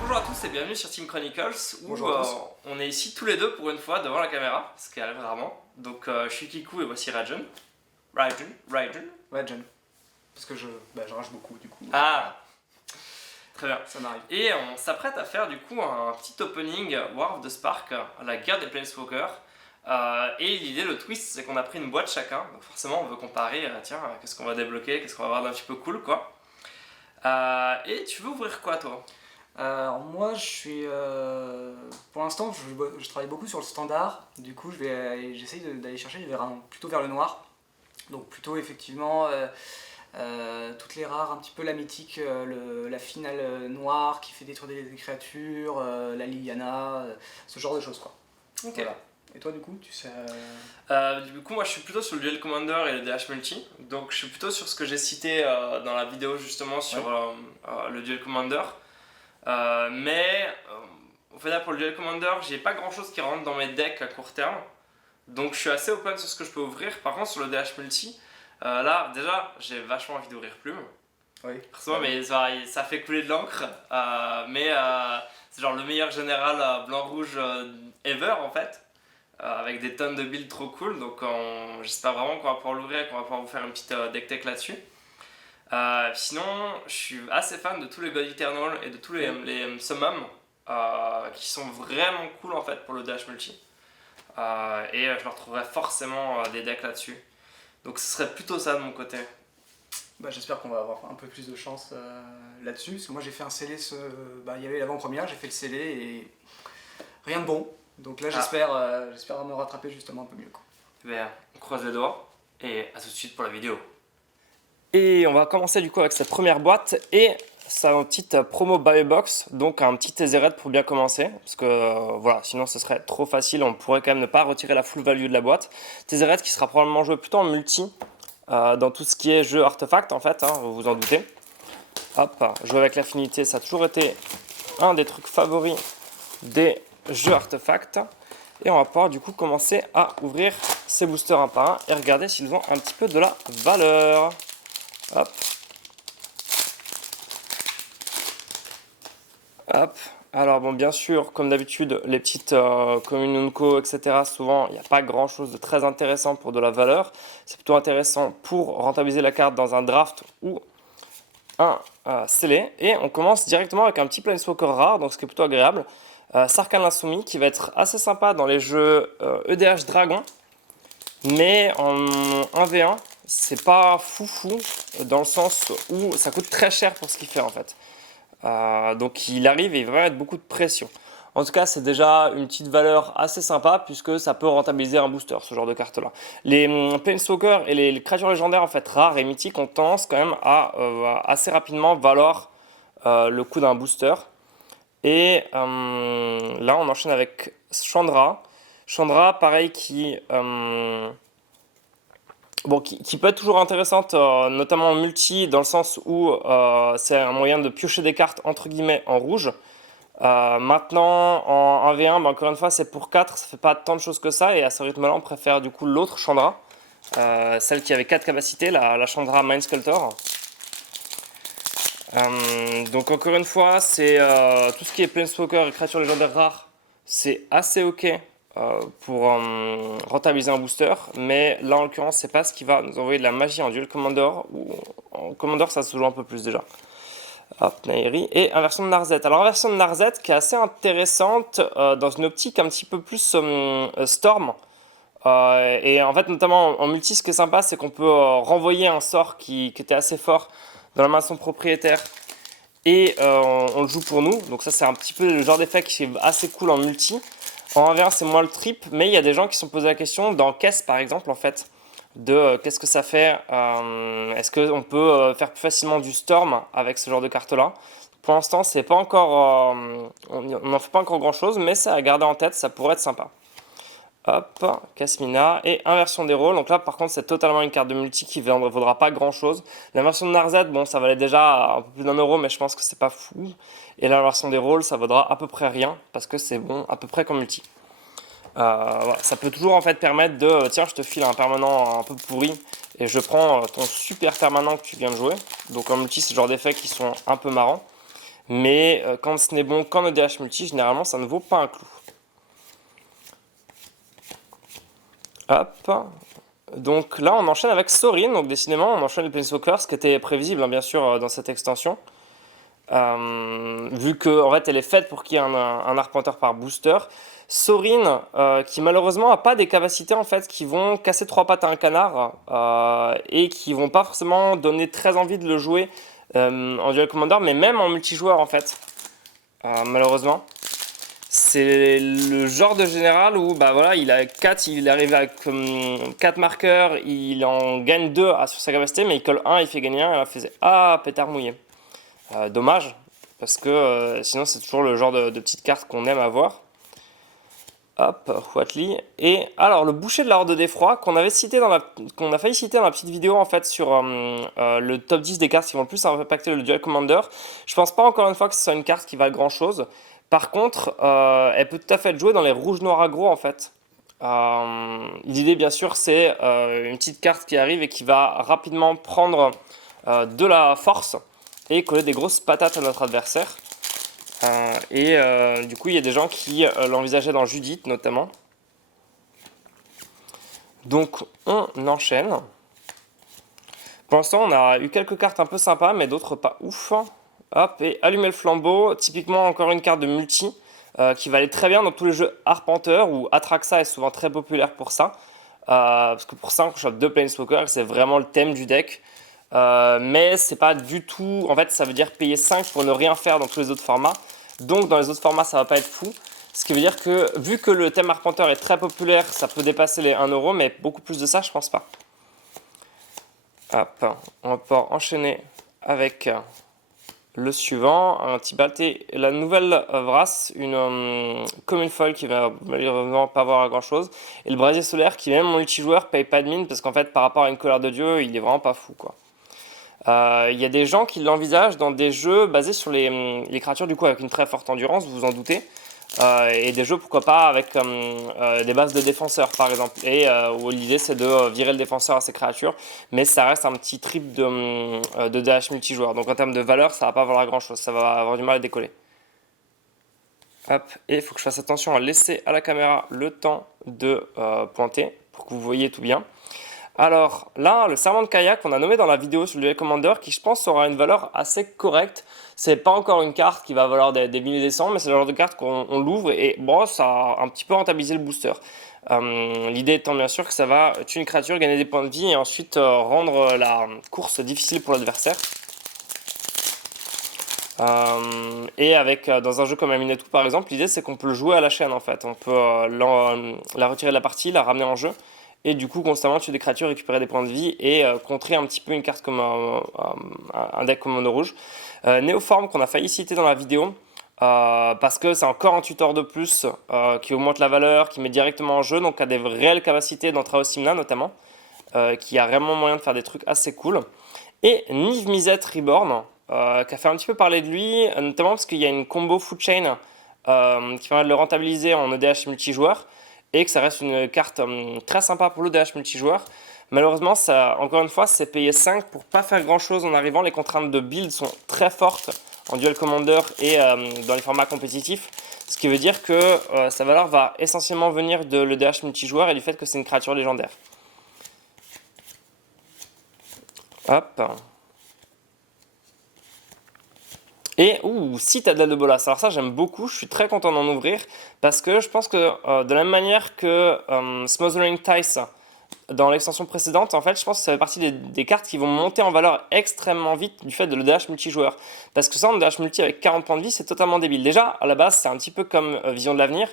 Bonjour à tous et bienvenue sur Team Chronicles où on est ici tous les deux pour une fois devant la caméra, ce qui arrive rarement. Donc je suis Kikou et voici Rajan. Rajan. Parce que je rage beaucoup du coup. Ah, très bien. Ça m'arrive. Et on s'apprête à faire du coup un petit opening War of the Spark, la guerre des Planeswalkers. Et l'idée, le twist, c'est qu'on a pris une boîte chacun. Donc forcément, on veut comparer, tiens, qu'est-ce qu'on va débloquer, qu'est-ce qu'on va avoir d'un petit peu cool, quoi. Et tu veux ouvrir quoi, toi? Alors moi je suis pour l'instant je travaille beaucoup sur le standard, du coup j'essaye d'aller chercher plutôt vers le noir, donc plutôt effectivement toutes les rares, un petit peu la mythique, la finale noire qui fait détruire des créatures, la Liliana, ce genre de choses quoi. Ok. Voilà. Et toi du coup tu sais Du coup moi je suis plutôt sur le Duel Commander et le DH Multi, donc je suis plutôt sur ce que j'ai cité dans la vidéo justement sur le Duel Commander. Au final pour le Duel Commander j'ai pas grand chose qui rentre dans mes decks à court terme, donc je suis assez open sur ce que je peux ouvrir. Par contre sur le DH Multi, là déjà j'ai vachement envie d'ouvrir Plume. Oui. Perso, mais ça fait couler de l'encre, c'est genre le meilleur général blanc-rouge ever en fait. Avec des tonnes de builds trop cool, donc j'espère vraiment qu'on va pouvoir l'ouvrir et qu'on va pouvoir vous faire une petite deck tech là-dessus. Sinon, je suis assez fan de tous les God Eternal et de tous les Summons qui sont vraiment cool en fait pour le Dash Multi. Et je leur trouverai forcément des decks là-dessus. Donc ce serait plutôt ça de mon côté. Bah, j'espère qu'on va avoir un peu plus de chance là-dessus, parce que moi j'ai fait un scellé, il y avait l'avant-première, j'ai fait le scellé et rien de bon. Donc là j'espère me rattraper justement un peu mieux quoi. Bien, on croise les doigts et à tout de suite pour la vidéo. Et on va commencer du coup avec cette première boîte et sa petite promo buy box, donc un petit Tezzeret pour bien commencer, parce que voilà, sinon ce serait trop facile, on pourrait quand même ne pas retirer la full value de la boîte. Tezzeret qui sera probablement joué plutôt en multi, dans tout ce qui est jeu artefact en fait, vous vous en doutez. Hop, jouer avec l'affinité, ça a toujours été un des trucs favoris des jeux artefacts. Et on va pouvoir du coup commencer à ouvrir ces boosters un par un et regarder s'ils ont un petit peu de la valeur. Hop. Hop. Alors bon, bien sûr, comme d'habitude, les petites Commununco, etc., souvent, il n'y a pas grand-chose de très intéressant pour de la valeur. C'est plutôt intéressant pour rentabiliser la carte dans un draft ou un scellé. Et on commence directement avec un petit Planeswalker rare, donc ce qui est plutôt agréable. Sarkhan l'Insoumis, qui va être assez sympa dans les jeux EDH Dragon. Mais en 1v1, c'est pas foufou, dans le sens où ça coûte très cher pour ce qu'il fait en fait. Donc il arrive et il va mettre beaucoup de pression. En tout cas, c'est déjà une petite valeur assez sympa puisque ça peut rentabiliser un booster, ce genre de carte-là. Les Planeswalkers et les créatures légendaires en fait rares et mythiques ont tendance quand même à assez rapidement valoir le coût d'un booster. Et là, on enchaîne avec Chandra. Chandra, pareil, qui peut être toujours intéressante, notamment en multi, dans le sens où c'est un moyen de piocher des cartes entre guillemets en rouge. Maintenant, en 1v1, encore une fois, c'est pour 4, ça fait pas tant de choses que ça, et à ce rythme-là, on préfère du coup l'autre Chandra, celle qui avait 4 capacités, la Chandra Mindsculptor. Donc encore une fois, c'est tout ce qui est Planeswalker et créatures légendaires rares, c'est assez ok pour rentabiliser un booster, mais là en l'occurrence c'est pas ce qui va nous envoyer de la magie en Duel Commander, ou en Commander ça se joue un peu plus déjà. Hop, Nairi, et inversion de Narset. Alors inversion de Narset qui est assez intéressante dans une optique un petit peu plus Storm, et en fait notamment en multi ce qui est sympa c'est qu'on peut renvoyer un sort qui était assez fort dans la main de son propriétaire et on le joue pour nous, donc ça c'est un petit peu le genre d'effet qui est assez cool en multi. En 1v1 c'est moins le trip, mais il y a des gens qui se sont posé la question dans caisse par exemple en fait, de qu'est-ce que ça fait, est-ce qu'on peut faire plus facilement du storm avec ce genre de carte là. Pour l'instant c'est pas encore, on n'en fait pas encore grand chose, mais ça à garder en tête, ça pourrait être sympa. Hop, Kasmina et inversion des rôles. Donc là, par contre, c'est totalement une carte de multi qui ne vaudra pas grand chose. L'inversion de Narset, bon, ça valait déjà un peu plus d'1 euro, mais je pense que c'est pas fou. Et l'inversion des rôles, ça vaudra à peu près rien parce que c'est bon à peu près comme multi. Voilà, ça peut toujours en fait permettre de tiens, je te file un permanent un peu pourri et je prends ton super permanent que tu viens de jouer. Donc en multi, c'est le genre d'effets qui sont un peu marrants. Mais quand ce n'est bon qu'en EDH multi, généralement, ça ne vaut pas un clou. Hop. Donc là, on enchaîne avec Sorin. Donc décidément, on enchaîne les Planeswalkers, ce qui était prévisible, hein, bien sûr, dans cette extension. Vu qu'en en fait, elle est faite pour qu'il y ait un arpenteur par booster. Sorin, qui malheureusement n'a pas des capacités en fait qui vont casser 3 pattes à un canard et qui vont pas forcément donner très envie de le jouer en duel commander, mais même en multijoueur en fait, malheureusement. C'est le genre de général où bah voilà, il arrive avec 4 marqueurs, il en gagne 2 sur sa capacité, mais il colle 1, il fait gagner 1, et là faisait ah, pétard mouillé. Dommage, parce que sinon c'est toujours le genre de petite carte qu'on aime avoir. Hop, Huatli. Et alors, le boucher de la Horde d'Effroi, qu'on a failli citer dans la petite vidéo en fait sur le top 10 des cartes qui vont le plus impacter le Duel Commander. Je pense pas encore une fois que ce soit une carte qui va grand chose. Par contre, elle peut tout à fait être jouée dans les rouges-noirs aggro en fait. L'idée, bien sûr, c'est une petite carte qui arrive et qui va rapidement prendre de la force et coller des grosses patates à notre adversaire. Du coup, il y a des gens qui l'envisageaient dans Judith notamment. Donc, on enchaîne. Pour l'instant, on a eu quelques cartes un peu sympas, mais d'autres pas ouf. Hop, et allumer le flambeau. Typiquement, encore une carte de multi qui va aller très bien dans tous les jeux Arpenteur, où Atraxa est souvent très populaire pour ça. Parce que pour ça, on chope 2 Planeswalkers, c'est vraiment le thème du deck. Mais c'est pas du tout. En fait, ça veut dire payer 5 pour ne rien faire dans tous les autres formats. Donc dans les autres formats, ça va pas être fou. Ce qui veut dire que, vu que le thème Arpenteur est très populaire, ça peut dépasser les 1 euro, mais beaucoup plus de ça, je pense pas. Hop, on va pouvoir enchaîner avec le suivant, un petit Balté, la nouvelle Vras, une commune folle qui va malheureusement pas avoir grand chose, et le brasier solaire qui, même en multijoueur, paye pas de mine parce qu'en fait, par rapport à une colère de dieu, il est vraiment pas fou quoi. Il y a des gens qui l'envisagent dans des jeux basés sur les créatures du coup avec une très forte endurance, vous vous en doutez, et des jeux pourquoi pas avec des bases de défenseurs par exemple, et où l'idée c'est de virer le défenseur à ces créatures, mais ça reste un petit trip de DH multijoueur, donc en termes de valeur ça va pas valoir grand chose, ça va avoir du mal à décoller. Hop, et il faut que je fasse attention à laisser à la caméra le temps de pointer pour que vous voyez tout bien. Alors là, le serment de kayak qu'on a nommé dans la vidéo sur le Duel Commander, qui je pense aura une valeur assez correcte. C'est pas encore une carte qui va valoir des milliers et des cents, mais c'est le genre de carte qu'on l'ouvre et bon, ça a un petit peu rentabilisé le booster. L'idée étant bien sûr que ça va tuer une créature, gagner des points de vie et ensuite rendre la course difficile pour l'adversaire. Et avec dans un jeu comme Aminetou par exemple, l'idée c'est qu'on peut le jouer à la chaîne en fait. On peut la retirer de la partie, la ramener en jeu. Et du coup constamment tuer des créatures, récupérer des points de vie et contrer un petit peu une carte comme un deck comme mono rouge. Néoforme qu'on a failli citer dans la vidéo parce que c'est encore un tuteur de plus qui augmente la valeur, qui met directement en jeu, donc a des réelles capacités dans Traos Simna notamment, qui a vraiment moyen de faire des trucs assez cool. Et Niv Mizzet Reborn qui a fait un petit peu parler de lui, notamment parce qu'il y a une combo Food Chain qui permet de le rentabiliser en EDH multijoueur et que ça reste une carte très sympa pour l'EDH multijoueur. Malheureusement, ça, encore une fois, c'est payé 5 pour pas faire grand chose en arrivant. Les contraintes de build sont très fortes en Duel Commander et dans les formats compétitifs. Ce qui veut dire que sa valeur va essentiellement venir de l'EDH multijoueur et du fait que c'est une créature légendaire. Hop. Et Citadelle de Bolas. Alors ça j'aime beaucoup, je suis très content d'en ouvrir parce que je pense que de la même manière que Smothering Tice dans l'extension précédente, en fait je pense que ça fait partie des cartes qui vont monter en valeur extrêmement vite du fait de l'EDH multijoueur. Parce que ça en EDH multi avec 40 points de vie c'est totalement débile. Déjà à la base c'est un petit peu comme Vision de l'avenir.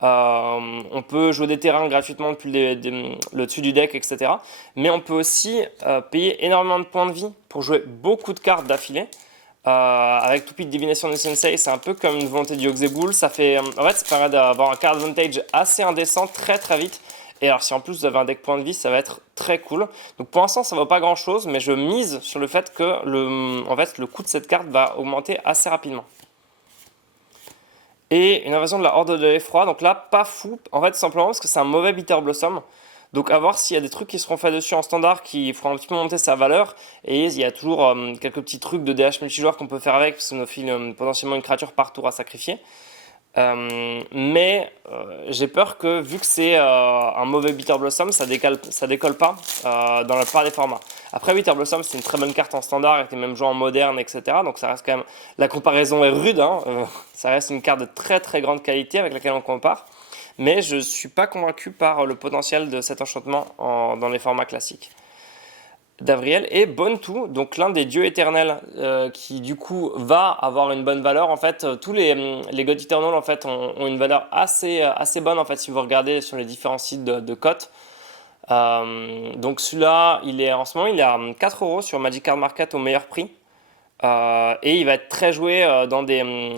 On peut jouer des terrains gratuitement depuis le dessus du deck, etc. Mais on peut aussi payer énormément de points de vie pour jouer beaucoup de cartes d'affilée. avec Toupie de Divination du Sensei, c'est un peu comme une volonté du Oxebull. Ça fait, en fait, ça permet d'avoir un card advantage assez indécent très très vite. Et alors si en plus vous avez un deck point de vie, ça va être très cool. Donc pour l'instant ça vaut pas grand chose, mais je mise sur le fait que le coût de cette carte va augmenter assez rapidement. Et une invasion de la Horde de l'Effroi, donc là pas fou, en fait simplement parce que c'est un mauvais Bitter Blossom. Donc à voir s'il y a des trucs qui seront faits dessus en standard qui feront un petit peu monter sa valeur. Et il y a toujours quelques petits trucs de DH multijoueur qu'on peut faire avec, parce qu'on nous file potentiellement une créature par tour à sacrifier. Mais j'ai peur que vu que c'est un mauvais Bitter Blossom, ça décolle pas dans la plupart des formats. Après Bitter Blossom c'est une très bonne carte en standard, elle était même jouée en moderne, etc. Donc ça reste quand même, la comparaison est rude, hein. Ça reste une carte de très très grande qualité avec laquelle on compare. Mais je ne suis pas convaincu par le potentiel de cet enchantement dans les formats classiques. Davriel et Bontu, donc l'un des dieux éternels qui du coup va avoir une bonne valeur. En fait, tous les God Eternal en fait, ont une valeur assez bonne en fait, si vous regardez sur les différents sites de cotes. Donc celui-là, en ce moment, il est à 4 € sur Magic Card Market au meilleur prix. Et il va être très joué dans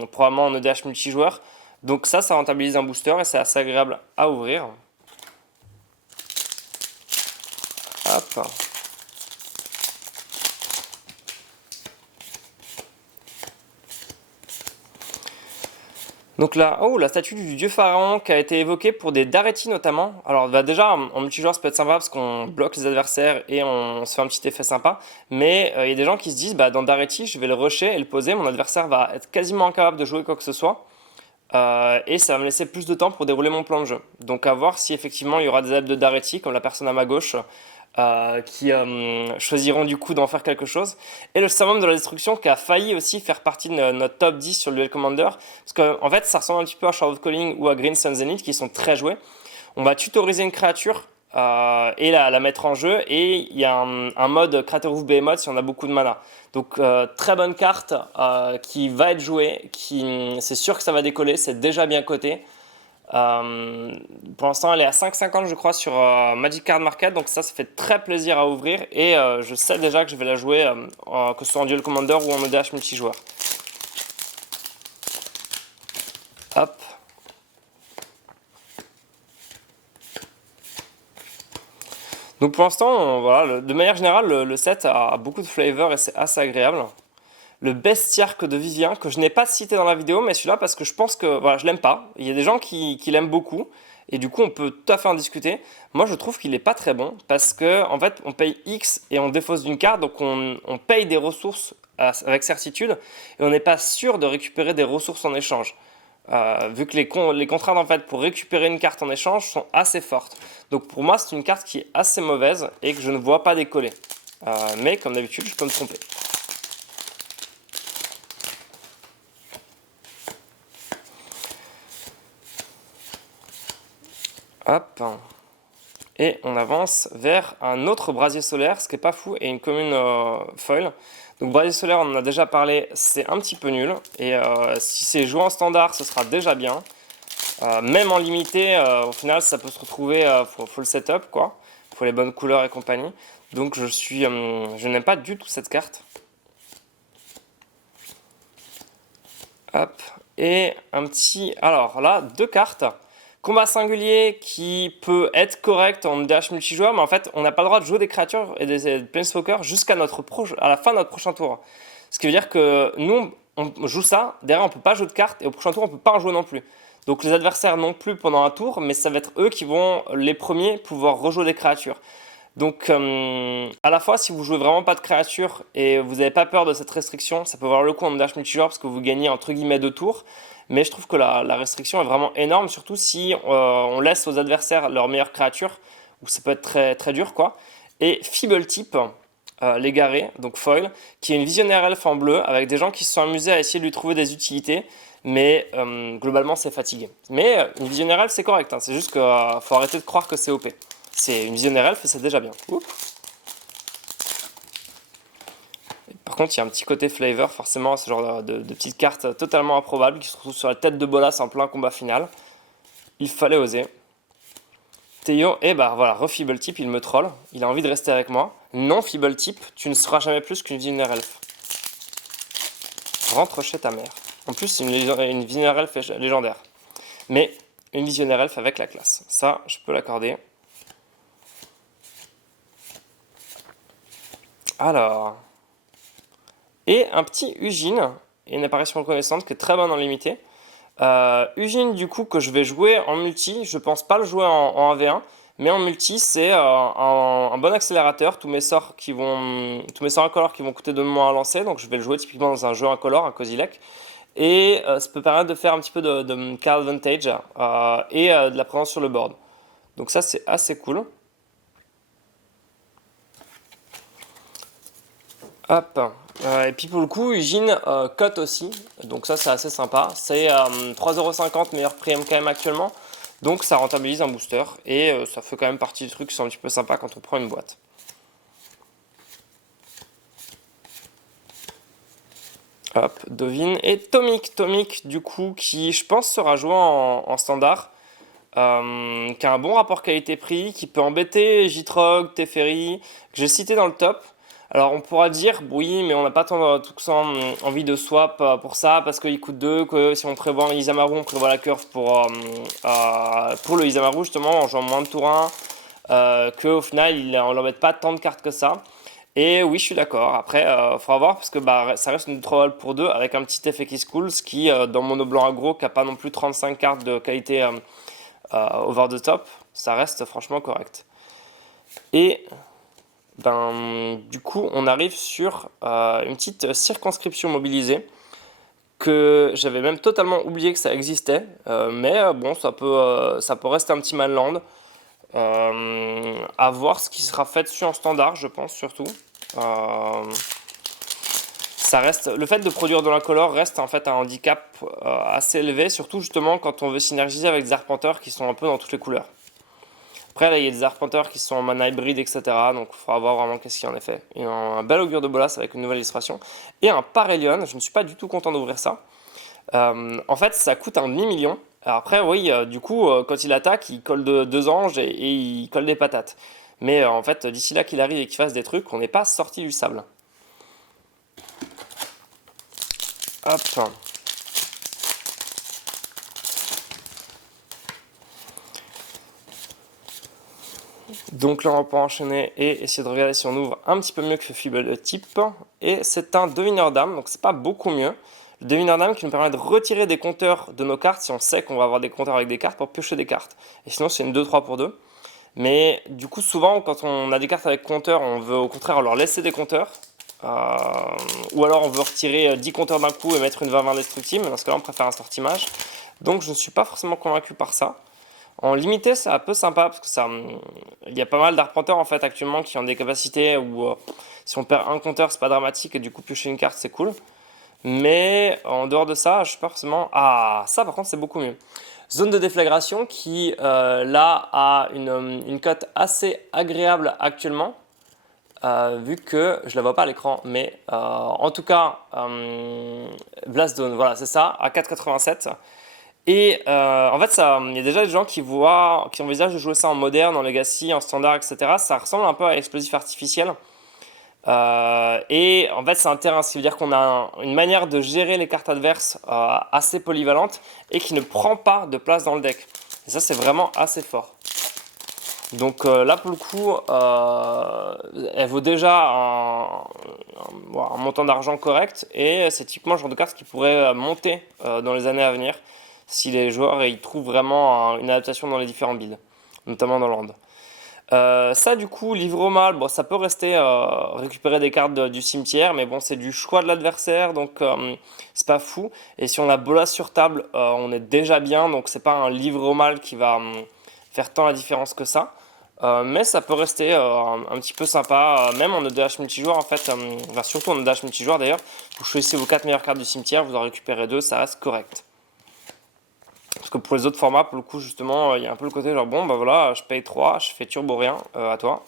probablement en EDH multijoueur. Donc ça rentabilise un booster et c'est assez agréable à ouvrir. Hop. Donc là, oh, la statue du dieu pharaon qui a été évoquée pour des Daretti notamment. Alors bah, déjà, en multijoueur, ça peut être sympa parce qu'on bloque les adversaires et on se fait un petit effet sympa. Mais il y a des gens qui se disent, bah, dans Daretti, je vais le rusher et le poser, mon adversaire va être quasiment incapable de jouer quoi que ce soit. Et ça va me laisser plus de temps pour dérouler mon plan de jeu. Donc à voir si effectivement il y aura des adeptes de Daretti, comme la personne à ma gauche, qui choisiront du coup d'en faire quelque chose. Et le summum de la destruction qui a failli aussi faire partie de notre top 10 sur le Duel Commander. Parce qu'en fait ça ressemble un petit peu à Shard of Calling ou à Green Sun Zenith qui sont très joués. On va tutoriser une créature et la mettre en jeu. Et il y a un mode Craterhoof Behemoth si on a beaucoup de mana. Donc très bonne carte qui va être jouée, c'est sûr que ça va décoller, c'est déjà bien coté. Pour l'instant elle est à 5,50 je crois sur Magic Card Market, donc ça fait très plaisir à ouvrir et je sais déjà que je vais la jouer que ce soit en Duel Commander ou en EDH multijoueur. Hop. Donc pour l'instant, voilà, de manière générale, le set a beaucoup de flavor et c'est assez agréable. Le bestiarque de Vivien, que je n'ai pas cité dans la vidéo, mais celui-là parce que je pense que voilà, je l'aime pas. Il y a des gens qui l'aiment beaucoup, et du coup on peut tout à fait en discuter. Moi je trouve qu'il n'est pas très bon, parce que en fait on paye X et on défausse d'une carte, donc on paye des ressources avec certitude, et on n'est pas sûr de récupérer des ressources en échange. Vu que les contraintes en fait pour récupérer une carte en échange sont assez fortes. Donc pour moi c'est une carte qui est assez mauvaise et que je ne vois pas décoller. Mais comme d'habitude je peux me tromper. Hop. Et on avance vers un autre brasier solaire, ce qui est pas fou, et une commune foil. Donc brasier solaire, on en a déjà parlé, c'est un petit peu nul. Et si c'est joué en standard, ce sera déjà bien. Même en limité, au final, ça peut se retrouver, faut le setup, quoi. Faut les bonnes couleurs et compagnie. Donc je n'aime pas du tout cette carte. Hop. Et un petit... Alors là, deux cartes. Combat singulier qui peut être correct en DH multijoueur, mais en fait, on n'a pas le droit de jouer des créatures et des planeswalkers jusqu'à la fin de notre prochain tour. Ce qui veut dire que nous, on joue ça, derrière, on peut pas jouer de cartes, et au prochain tour, on peut pas en jouer non plus. Donc les adversaires non plus pendant un tour, mais ça va être eux qui vont, les premiers, pouvoir rejouer des créatures. Donc à la fois, si vous jouez vraiment pas de créatures et vous n'avez pas peur de cette restriction, ça peut valoir le coup en dash multijoueur parce que vous gagnez entre guillemets 2 tours. Mais je trouve que la restriction est vraiment énorme, surtout si on laisse aux adversaires leurs meilleures créatures, où ça peut être très, très dur quoi. Et Feeble Tip, l'égaré, donc foil, qui est une visionnaire elfe en bleu, avec des gens qui se sont amusés à essayer de lui trouver des utilités, mais globalement c'est fatigué. Mais une visionnaire elfe c'est correct, hein, c'est juste qu'il faut arrêter de croire que c'est OP. C'est une visionnaire elfe et c'est déjà bien. Oups. Par contre, il y a un petit côté flavor, forcément, ce genre de petites cartes totalement improbables qui se retrouvent sur la tête de Bolas en plein combat final. Il fallait oser. Théo, et bah voilà, Feeble Tip, il me troll. Il a envie de rester avec moi. Non, Feeble Tip, tu ne seras jamais plus qu'une visionnaire elfe. rentre chez ta mère. En plus, c'est une visionnaire elfe légendaire. Mais une visionnaire elfe avec la classe. Ça, je peux l'accorder. Alors. Et un petit Ugine, et une apparition reconnaissante qui est très bonne en limité. Ugine, du coup, que je vais jouer en multi. Je pense pas le jouer en 1v1. Mais en multi, c'est un bon accélérateur. Tous mes sorts incolores qui vont coûter 2 moins à lancer. Donc je vais le jouer typiquement dans un jeu incolore, un Kozilek. Et ça peut permettre de faire un petit peu de card advantage et de la présence sur le board. Donc ça, c'est assez cool. Hop. Et puis pour le coup, Ugine cut aussi. Donc ça, c'est assez sympa. C'est 3,50€ meilleur prix MKM actuellement. Donc ça rentabilise un booster. Et ça fait quand même partie des trucs qui sont un petit peu sympas quand on prend une boîte. Hop, Dovin et Tomic, du coup, qui je pense sera joué en standard. Qui a un bon rapport qualité-prix, qui peut embêter Jitrog, Teferi, que j'ai cité dans le top. Alors on pourra dire, oui, mais on n'a pas tout que ça envie de swap pour ça, parce qu'il coûte 2, que si on prévoit un Isamaru, on prévoit la curve pour le Isamaru, justement, en jouant moins de tour 1, qu'au final, on l'embête pas tant de cartes que ça. Et oui, je suis d'accord. Après, il faudra voir, parce que ça reste une 3 pour 2 avec un petit effet qui se coule, ce qui, dans Mono Blanc Aggro, qui n'a pas non plus 35 cartes de qualité over the top, ça reste franchement correct. Et du coup, on arrive sur une petite circonscription mobilisée que j'avais même totalement oublié que ça existait, mais bon, ça peut rester un petit manland. À voir ce qui sera fait dessus en standard, je pense surtout. Ça reste, le fait de produire de l'incolore reste en fait un handicap assez élevé, surtout justement quand on veut synergiser avec des arpenteurs qui sont un peu dans toutes les couleurs. Après, là, il y a des arpenteurs qui sont en mana hybride, etc. Donc, il faudra voir vraiment qu'est-ce qu'il y en a fait. Il y a un bel augure de Bolas avec une nouvelle illustration. Et un Parelion, je ne suis pas du tout content d'ouvrir ça. En fait, ça coûte un demi-million. Alors après, oui, du coup, quand il attaque, il colle deux anges et il colle des patates. Mais en fait, d'ici là qu'il arrive et qu'il fasse des trucs, on n'est pas sorti du sable. Hop. Donc là, on va pouvoir enchaîner et essayer de regarder si on ouvre un petit peu mieux que Feeble Type. Et c'est un devineur d'âme, donc c'est pas beaucoup mieux. Le devineur d'âme qui nous permet de retirer des compteurs de nos cartes si on sait qu'on va avoir des compteurs avec des cartes pour piocher des cartes. Et sinon, c'est une 2-3 pour 2. Mais du coup, souvent, quand on a des cartes avec compteurs, on veut au contraire leur laisser des compteurs. Ou alors on veut retirer 10 compteurs d'un coup et mettre une 20-20 destructible. Mais dans ce cas-là, on préfère un sortimage. Donc je ne suis pas forcément convaincu par ça. En limité, c'est un peu sympa parce que il y a pas mal d'arpenteurs en fait actuellement qui ont des capacités où si on perd un compteur, c'est pas dramatique et du coup piocher une carte, c'est cool. Mais en dehors de ça, je suis pas forcément. Ah, ça par contre, c'est beaucoup mieux. Zone de déflagration qui là a une cote assez agréable actuellement. Vu que je la vois pas à l'écran, mais en tout cas, Blast Zone, voilà, c'est ça, à 4,87. Et en fait, il y a déjà des gens qui envisagent de jouer ça en moderne, en legacy, en standard, etc. Ça ressemble un peu à explosif artificiel. Et en fait, c'est un terrain, ce qui veut dire qu'on a une manière de gérer les cartes adverses assez polyvalente et qui ne prend pas de place dans le deck. Et ça, c'est vraiment assez fort. Donc là, pour le coup, elle vaut déjà un montant d'argent correct et c'est typiquement le genre de carte qui pourrait monter dans les années à venir si les joueurs y trouvent vraiment une adaptation dans les différents builds, notamment dans Land. Ça du coup, livre au mal, bon, ça peut rester récupérer des cartes du cimetière, mais bon, c'est du choix de l'adversaire, donc c'est pas fou. Et si on a Bolas sur table, on est déjà bien, donc c'est pas un livre au mal qui va faire tant la différence que ça. Mais ça peut rester un petit peu sympa, même en EDH multijoueur en fait, enfin, surtout en EDH multijoueur d'ailleurs. Vous choisissez vos 4 meilleures cartes du cimetière, vous en récupérez 2, ça reste correct. Parce que pour les autres formats, pour le coup, justement, il y a un peu le côté genre, bon, bah voilà, je paye 3, je fais turbo rien, à toi.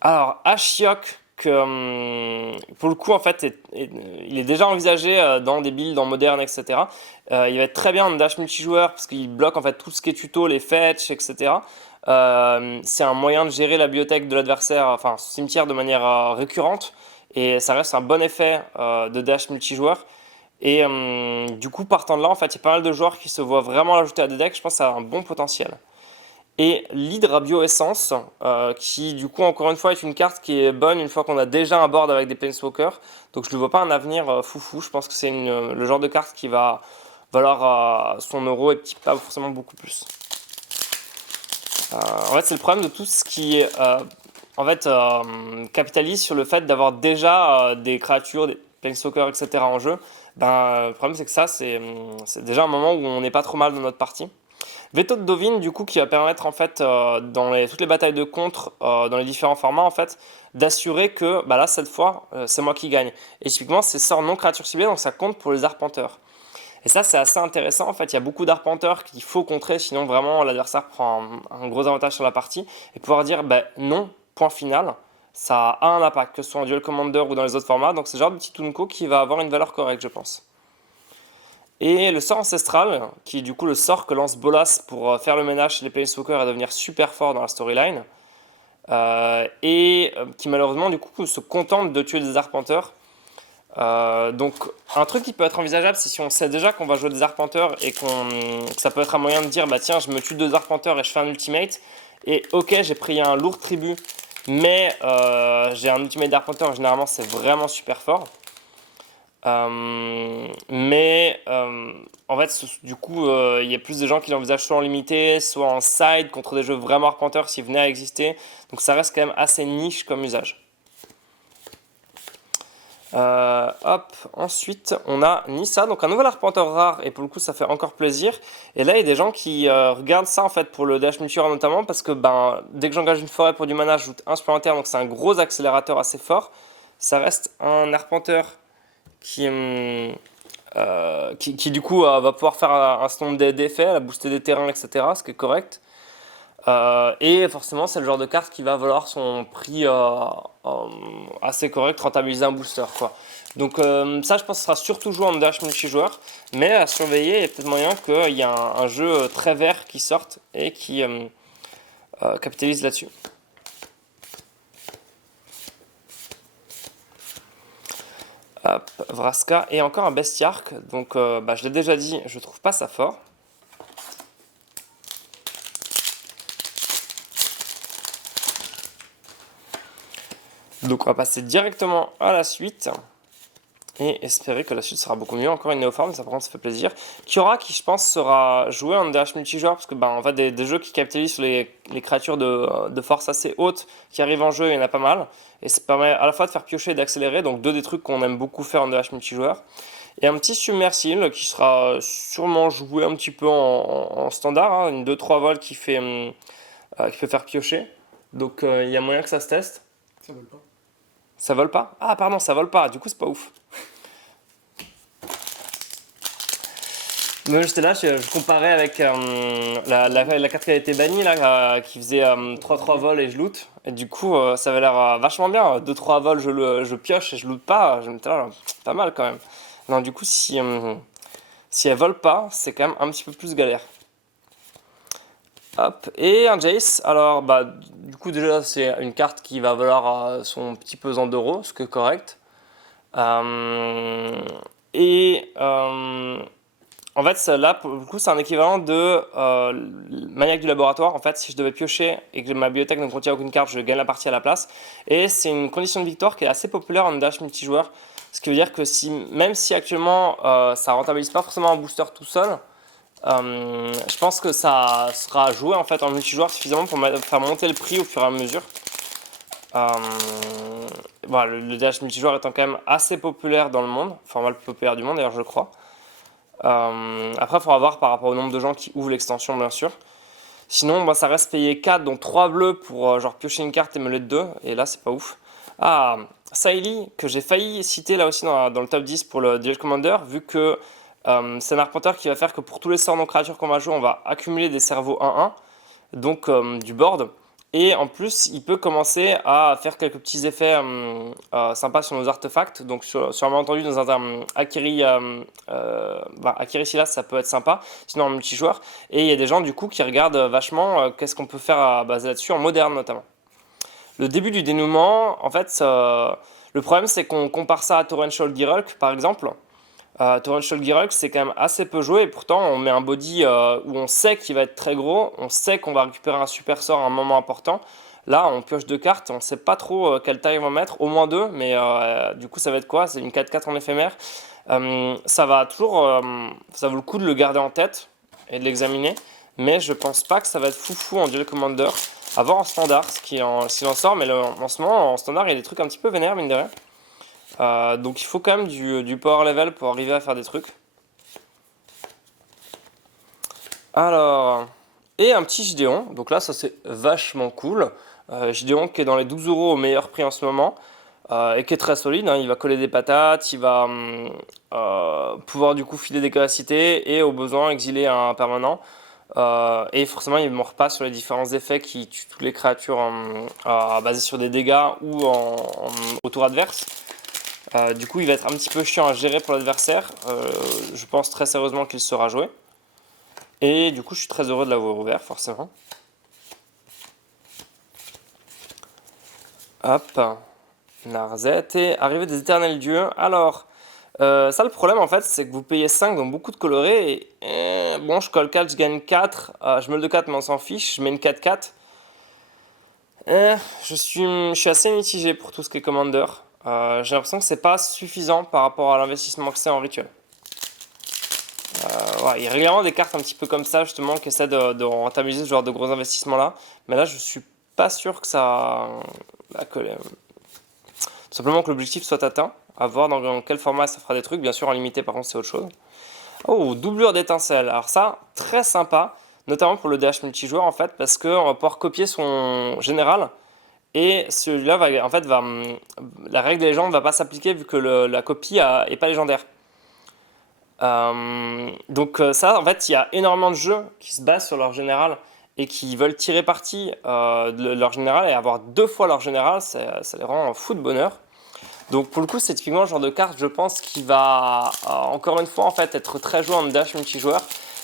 Alors, Ashiok, pour le coup, en fait, il est déjà envisagé dans des builds en moderne, etc. Il va être très bien en dash multijoueur parce qu'il bloque en fait tout ce qui est tuto, les fetch, etc. C'est un moyen de gérer la bibliothèque de l'adversaire, enfin, cimetière de manière récurrente. et ça reste un bon effet de DH multijoueur. Et du coup, partant de là, en fait, il y a pas mal de joueurs qui se voient vraiment l'ajouter à des decks. Je pense que ça a un bon potentiel. Et l'Hydra Bioessence, qui du coup, encore une fois, est une carte qui est bonne une fois qu'on a déjà un board avec des Planeswalkers. Donc je ne vois pas un avenir foufou. Je pense que c'est le genre de carte qui va valoir son euro et pas forcément beaucoup plus. En fait, c'est le problème de tout ce qui en fait, capitalise sur le fait d'avoir déjà des créatures, des Planeswalkers, etc. en jeu. Le problème, c'est que ça, c'est déjà un moment où on n'est pas trop mal dans notre partie. Veto de Dovin, du coup, qui va permettre, en fait, dans toutes les batailles de contre, dans les différents formats, en fait, d'assurer que, là, cette fois, c'est moi qui gagne. Et typiquement, c'est sort non créature ciblée, donc ça compte pour les arpenteurs. Et ça, c'est assez intéressant. En fait, il y a beaucoup d'arpenteurs qu'il faut contrer, sinon vraiment l'adversaire prend un gros avantage sur la partie. Et pouvoir dire non, point final, ça a un impact, que ce soit en Duel Commander ou dans les autres formats. Donc c'est le genre de petit Tunko qui va avoir une valeur correcte, je pense. Et le sort ancestral, qui est du coup le sort que lance Bolas pour faire le ménage chez les Planeswalkers et devenir super fort dans la storyline. Et qui malheureusement du coup se contente de tuer des arpenteurs. Donc un truc qui peut être envisageable, c'est si on sait déjà qu'on va jouer des arpenteurs et que ça peut être un moyen de dire tiens, je me tue 2 arpenteurs et je fais un ultimate, et ok, j'ai pris un lourd tribut, mais j'ai un ultimate d'arpenteur, généralement c'est vraiment super fort. Mais en fait, du coup, il y a plus de gens qui l'envisagent soit en limité, soit en side contre des jeux vraiment arpenteurs s'ils venaient à exister, donc ça reste quand même assez niche comme usage. Ensuite on a Nissa, donc un nouvel arpenteur rare, et pour le coup ça fait encore plaisir. Et là il y a des gens qui regardent ça en fait pour le dash multijoueur notamment, parce que dès que j'engage une forêt pour du mana, j'ajoute un supplémentaire, donc c'est un gros accélérateur assez fort. Ça reste un arpenteur qui du coup va pouvoir faire un certain nombre d'effets, booster des terrains, etc., ce qui est correct. Et forcément, c'est le genre de carte qui va valoir son prix assez correct, rentabiliser un booster, quoi. Donc ça, je pense que ce sera surtout joué en dash multijoueur, mais à surveiller, il y a peut-être moyen qu'il y ait un jeu très vert qui sorte et qui capitalise là-dessus. Hop, Vraska, et encore un Bestiarch, donc je l'ai déjà dit, je trouve pas ça fort. Donc on va passer directement à la suite et espérer que la suite sera beaucoup mieux. Encore une néoforme, ça par contre ça fait plaisir. Kiora, qui je pense sera joué en DH multijoueur, parce que en fait des jeux qui capitalisent sur les créatures de force assez haute qui arrivent en jeu, il y en a pas mal. Et ça permet à la fois de faire piocher et d'accélérer, donc deux des trucs qu'on aime beaucoup faire en DH multijoueur. Et un petit submersible qui sera sûrement joué un petit peu en standard, hein, une 2-3 vols qui peut faire piocher. Donc il y a moyen que ça se teste. Ça vole pas. Ça vole pas? Ah pardon, ça vole pas, du coup c'est pas ouf. Moi j'étais là, je comparais avec la carte qui a été bannie là, qui faisait 3-3 vols et je loot. Et du coup ça avait l'air vachement bien. 2-3 vols je pioche et je loot pas. Je me disais là, pas mal quand même. Non, du coup si elle vole pas, c'est quand même un petit peu plus galère. Hop, et un Jace. Alors du coup déjà c'est une carte qui va valoir son petit pesant d'euros, ce qui est correct. En fait, là, pour le coup, c'est un équivalent de Maniaque du laboratoire. En fait, si je devais piocher et que ma bibliothèque ne contient aucune carte, je gagne la partie à la place. Et c'est une condition de victoire qui est assez populaire en dash multijoueur. Ce qui veut dire que même si actuellement ça rentabilise pas forcément un booster tout seul, je pense que ça sera joué en fait en multijoueur suffisamment pour faire monter le prix au fur et à mesure. Voilà, le dash multijoueur étant quand même assez populaire dans le monde, format le plus populaire du monde d'ailleurs, je crois. Après, il faudra voir par rapport au nombre de gens qui ouvrent l'extension, bien sûr. Sinon, ça reste payer 4, donc 3 bleus pour genre piocher une carte et me les 2. Et là, c'est pas ouf. Ah, Saïli, que j'ai failli citer là aussi dans le top 10 pour le Duel Commander, vu que c'est un arpenteur qui va faire que pour tous les sorts non créatures qu'on va jouer, on va accumuler des cerveaux 1-1, donc du board. Et en plus, il peut commencer à faire quelques petits effets sympas sur nos artefacts. Donc, sur un malentendu, dans un Akiri Silas, ça peut être sympa. Sinon, en multijoueur. Et il y a des gens, du coup, qui regardent vachement qu'est-ce qu'on peut faire à baser là-dessus, en moderne notamment. Le début du dénouement, en fait, Le problème, c'est qu'on compare ça à Torrential Girulk, par exemple. Torrential Girulk, c'est quand même assez peu joué, et pourtant, on met un body où on sait qu'il va être très gros, on sait qu'on va récupérer un super sort à un moment important. Là, on pioche deux cartes, on sait pas trop quelle taille on va mettre, au moins deux, mais du coup, ça va être quoi? C'est une 4-4 en éphémère. Ça va toujours, ça vaut le coup de le garder en tête et de l'examiner, mais je pense pas que ça va être foufou en Duel Commander. À voir en standard, s'il en sort, mais en ce moment, en standard, il y a des trucs un petit peu vénères, mine de rien. Donc il faut quand même du power level pour arriver à faire des trucs. Alors, et un petit Gideon, donc là ça c'est vachement cool. Gideon qui est dans les 12 euros au meilleur prix en ce moment, et qui est très solide, hein. Il va coller des patates, il va pouvoir du coup filer des capacités et au besoin exiler un permanent. Et forcément il ne mord pas sur les différents effets qui tuent toutes les créatures basées sur des dégâts ou au tour adverse. Du coup, il va être un petit peu chiant à gérer pour l'adversaire. Je pense très sérieusement qu'il sera joué. Et du coup, je suis très heureux de l'avoir ouvert, forcément. Hop. Narzette et arrivée des éternels dieux. Alors, ça le problème en fait, c'est que vous payez 5 dans beaucoup de colorés. Et bon, je colle 4, je gagne 4. Je me le de 4, mais on s'en fiche. Je mets une 4-4. Je suis assez mitigé pour tout ce qui est Commander. J'ai l'impression que c'est pas suffisant par rapport à l'investissement que c'est en rituel. Ouais, il y a régulièrement des cartes un petit peu comme ça, justement, qui essaient de rentabiliser ce genre de gros investissements-là. Mais là, je suis pas sûr que ça. Bah, tout simplement que l'objectif soit atteint. À voir dans quel format ça fera des trucs. Bien sûr, en limité, par contre, c'est autre chose. Oh, doublure d'étincelle. Alors, ça, très sympa. Notamment pour le DH multijoueur, en fait, parce qu'on va pouvoir copier son général. Et celui-là, la règle des légendes ne va pas s'appliquer vu que la copie est pas légendaire. Donc ça, en fait, il y a énormément de jeux qui se basent sur leur général et qui veulent tirer parti de leur général et avoir deux fois leur général, ça les rend fous de bonheur. Donc pour le coup, c'est typiquement le genre de carte, je pense, qui va encore une fois en fait être très joué en dash multijoueur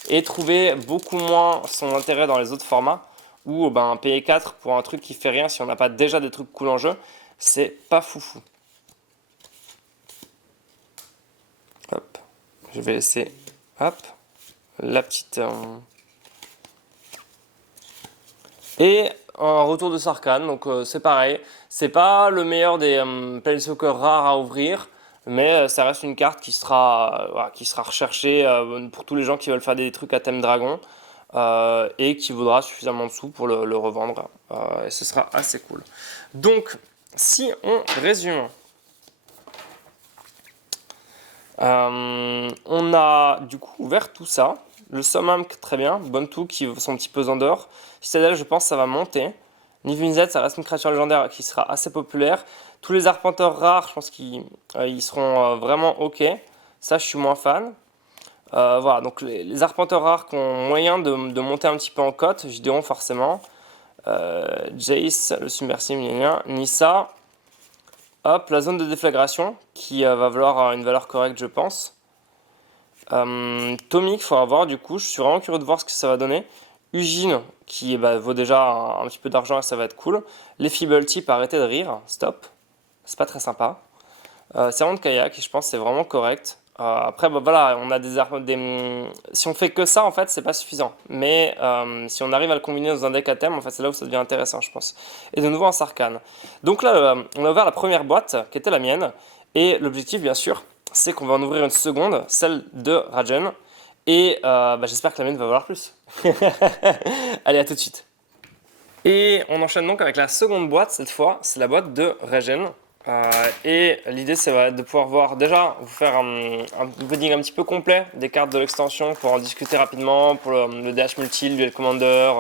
et trouver beaucoup moins son intérêt dans les autres formats où ben, payer 4 pour un truc qui fait rien si on n'a pas déjà des trucs cool en jeu, c'est pas foufou. Hop. Je vais laisser hop, la petite. Et un retour de Sarkhan, donc c'est pareil. C'est pas le meilleur des Planeswalkers rares à ouvrir, mais ça reste une carte voilà, qui sera recherchée pour tous les gens qui veulent faire des trucs à thème dragon et qui vaudra suffisamment de sous pour le revendre. Et ce sera assez cool. Donc, si on résume. On a du coup ouvert tout ça. Le summum très bien. Bontu qui sont un petit peu en dehors. Citadel, je pense ça va monter. Nivinzet, ça reste une créature légendaire qui sera assez populaire. Tous les arpenteurs rares, je pense qu'ils seront vraiment ok. Ça, je suis moins fan. Voilà, donc les arpenteurs rares qui ont moyen de monter un petit peu en cote, Gideon forcément. Jace, le submersible, Nissa. Hop, la zone de déflagration qui va valoir une valeur correcte, je pense. Tomic, il faudra voir du coup. Je suis vraiment curieux de voir ce que ça va donner. Ugine, qui vaut déjà un petit peu d'argent et ça va être cool. Les Feeble Type, arrêtez de rire, stop. C'est pas très sympa. Serment de Kayak, je pense que c'est vraiment correct. Après, voilà, on a si on fait que ça, en fait, c'est pas suffisant. Mais si on arrive à le combiner dans un deck à thème, en fait, c'est là où ça devient intéressant, je pense. Et de nouveau en Sarkhan. Donc là, on a ouvert la première boîte, qui était la mienne. Et l'objectif, bien sûr, c'est qu'on va en ouvrir une seconde, celle de Rajen. Et j'espère que la mienne va valoir plus. Allez, à tout de suite. Et on enchaîne donc avec la seconde boîte, cette fois, c'est la boîte de Regen. Et l'idée, c'est de pouvoir voir déjà, vous faire un building un petit peu complet des cartes de l'extension pour en discuter rapidement, pour le DH multi, le Duel Commander,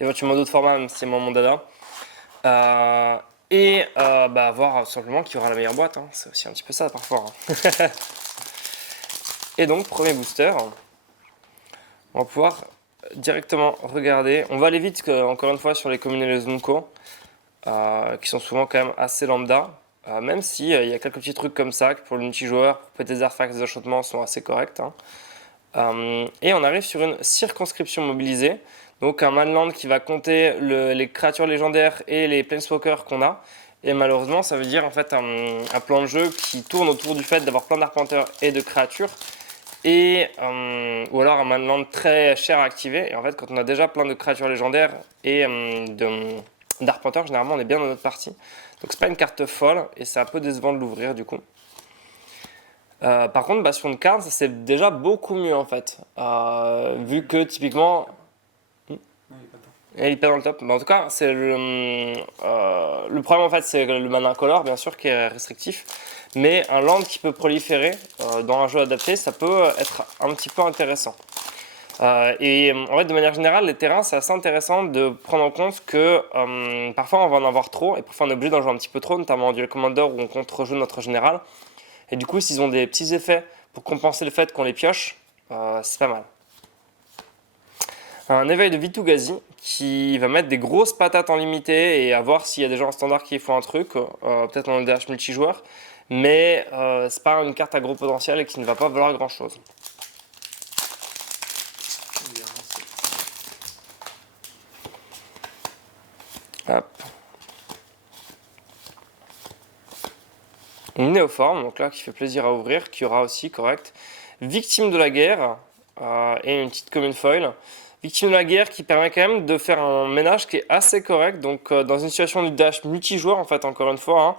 éventuellement d'autres formats, même si c'est moi mon dada. Voir simplement qui aura la meilleure boîte, hein. C'est aussi un petit peu ça parfois. Hein. Et donc, premier booster, on va pouvoir directement regarder. On va aller vite, encore une fois, sur les communes et les Zunko, qui sont souvent quand même assez lambda. Même si il y a quelques petits trucs comme ça, que pour le multijoueur, pour peut-être des artefacts, des enchantements sont assez corrects. Hein. Et on arrive sur une circonscription mobilisée, donc un manland qui va compter les créatures légendaires et les planeswalkers qu'on a, Et malheureusement, ça veut dire en fait un plan de jeu qui tourne autour du fait d'avoir plein d'arpenteurs et de créatures, et, ou alors un land très cher à activer. Et en fait, quand on a déjà plein de créatures légendaires et d'arpenteurs, généralement on est bien dans notre partie. Donc c'est pas une carte folle et c'est un peu décevant de l'ouvrir du coup. Par contre, Bastion de Carnes, c'est déjà beaucoup mieux en fait. Vu que typiquement. Et il est pas dans le top. Mais en tout cas, c'est le problème en fait, c'est le mana incolore, bien sûr, qui est restrictif. Mais un land qui peut proliférer dans un jeu adapté, ça peut être un petit peu intéressant. Et en fait, de manière générale, les terrains, c'est assez intéressant de prendre en compte que parfois on va en avoir trop, et parfois on est obligé d'en jouer un petit peu trop, notamment en Duel Commander où on contre-joue notre général. Et du coup, s'ils ont des petits effets pour compenser le fait qu'on les pioche, c'est pas mal. Un éveil de Vitu-Ghazi qui va mettre des grosses patates en limité et à voir s'il y a des gens en standard qui font un truc, peut-être en EDH multijoueur, mais c'est pas une carte à gros potentiel et qui ne va pas valoir grand chose. Hop. Une néoforme, donc là qui fait plaisir à ouvrir, qui aura aussi correct. Victime de la guerre et une petite commune foil. Victime de la guerre qui permet quand même de faire un ménage qui est assez correct. Donc dans une situation de dash multijoueur, en fait, encore une fois,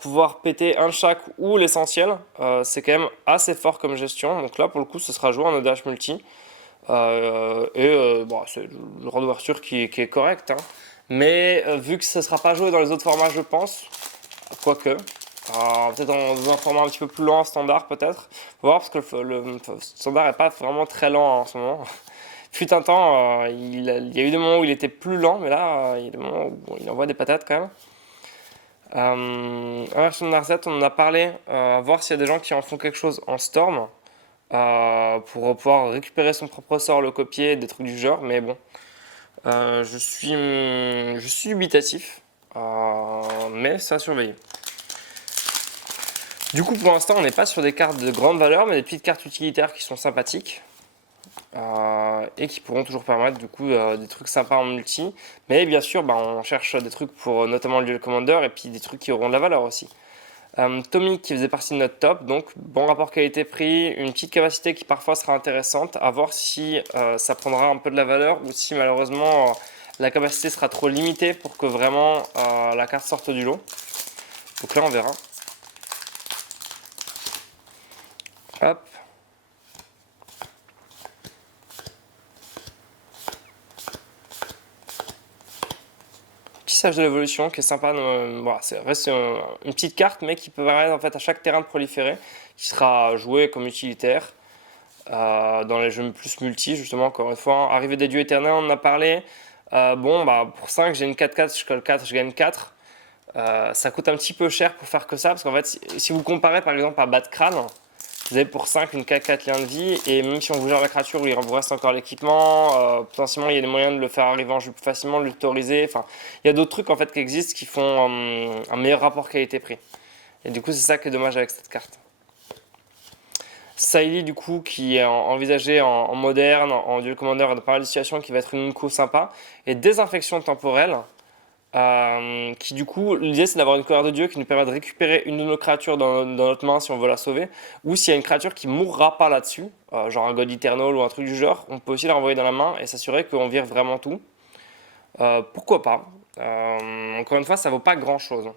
pouvoir péter un de chaque ou l'essentiel, c'est quand même assez fort comme gestion. Donc là, pour le coup, ce sera joué en dash multi. Bon, c'est le droit d'ouverture qui est correct. Hein. Mais vu que ce ne sera pas joué dans les autres formats, je pense, quoique. Peut-être dans un format un petit peu plus lent, standard peut-être. Faut voir parce que le standard n'est pas vraiment très lent en ce moment. Fut un temps, il y a eu des moments où il était plus lent, mais là, il y a des moments où il envoie des patates quand même. Inversion de Narset, on en a parlé. Voir s'il y a des gens qui en font quelque chose en Storm pour pouvoir récupérer son propre sort, le copier, des trucs du genre. Mais bon, je suis dubitatif, mais ça a surveillé. Du coup, pour l'instant, on n'est pas sur des cartes de grande valeur, mais des petites cartes utilitaires qui sont sympathiques et qui pourront toujours permettre du coup des trucs sympas en multi. Mais bien sûr, on cherche des trucs pour notamment le Duel Commander et puis des trucs qui auront de la valeur aussi. Tommy qui faisait partie de notre top, donc bon rapport qualité-prix, une petite capacité qui parfois sera intéressante, à voir si ça prendra un peu de la valeur ou si malheureusement la capacité sera trop limitée pour que vraiment la carte sorte du lot. Donc là on verra. Hop. Petit sage de l'évolution qui est sympa. Voilà, reste une petite carte, mais qui peut permettre en fait à chaque terrain de proliférer, qui sera joué comme utilitaire dans les jeux plus multi, justement. Encore une fois, arrivée des dieux éternels, on en a parlé. Pour 5, j'ai une 4-4, je colle 4, je gagne 4. Ça coûte un petit peu cher pour faire que ça, parce qu'en fait, si vous comparez par exemple à Bat Crâne, vous avez pour 5 une 4-4 liens de vie, et même si on vous gère la créature où il vous reste encore l'équipement, potentiellement il y a des moyens de le faire arriver en jeu plus facilement, de l'autoriser. Enfin, il y a d'autres trucs en fait qui existent qui font un meilleur rapport qualité-prix. Et du coup, c'est ça qui est dommage avec cette carte. Saïli, du coup, qui est envisagé en moderne, en duel commander et dans pas mal de situations, qui va être une unco sympa. Et désinfection temporelle. Qui du coup, l'idée c'est d'avoir une colère de dieu qui nous permet de récupérer une de nos créatures dans notre main si on veut la sauver, ou s'il y a une créature qui mourra pas là-dessus, genre un God Eternal ou un truc du genre, on peut aussi la renvoyer dans la main et s'assurer qu'on vire vraiment tout. Pourquoi pas. Encore une fois, ça vaut pas grand-chose.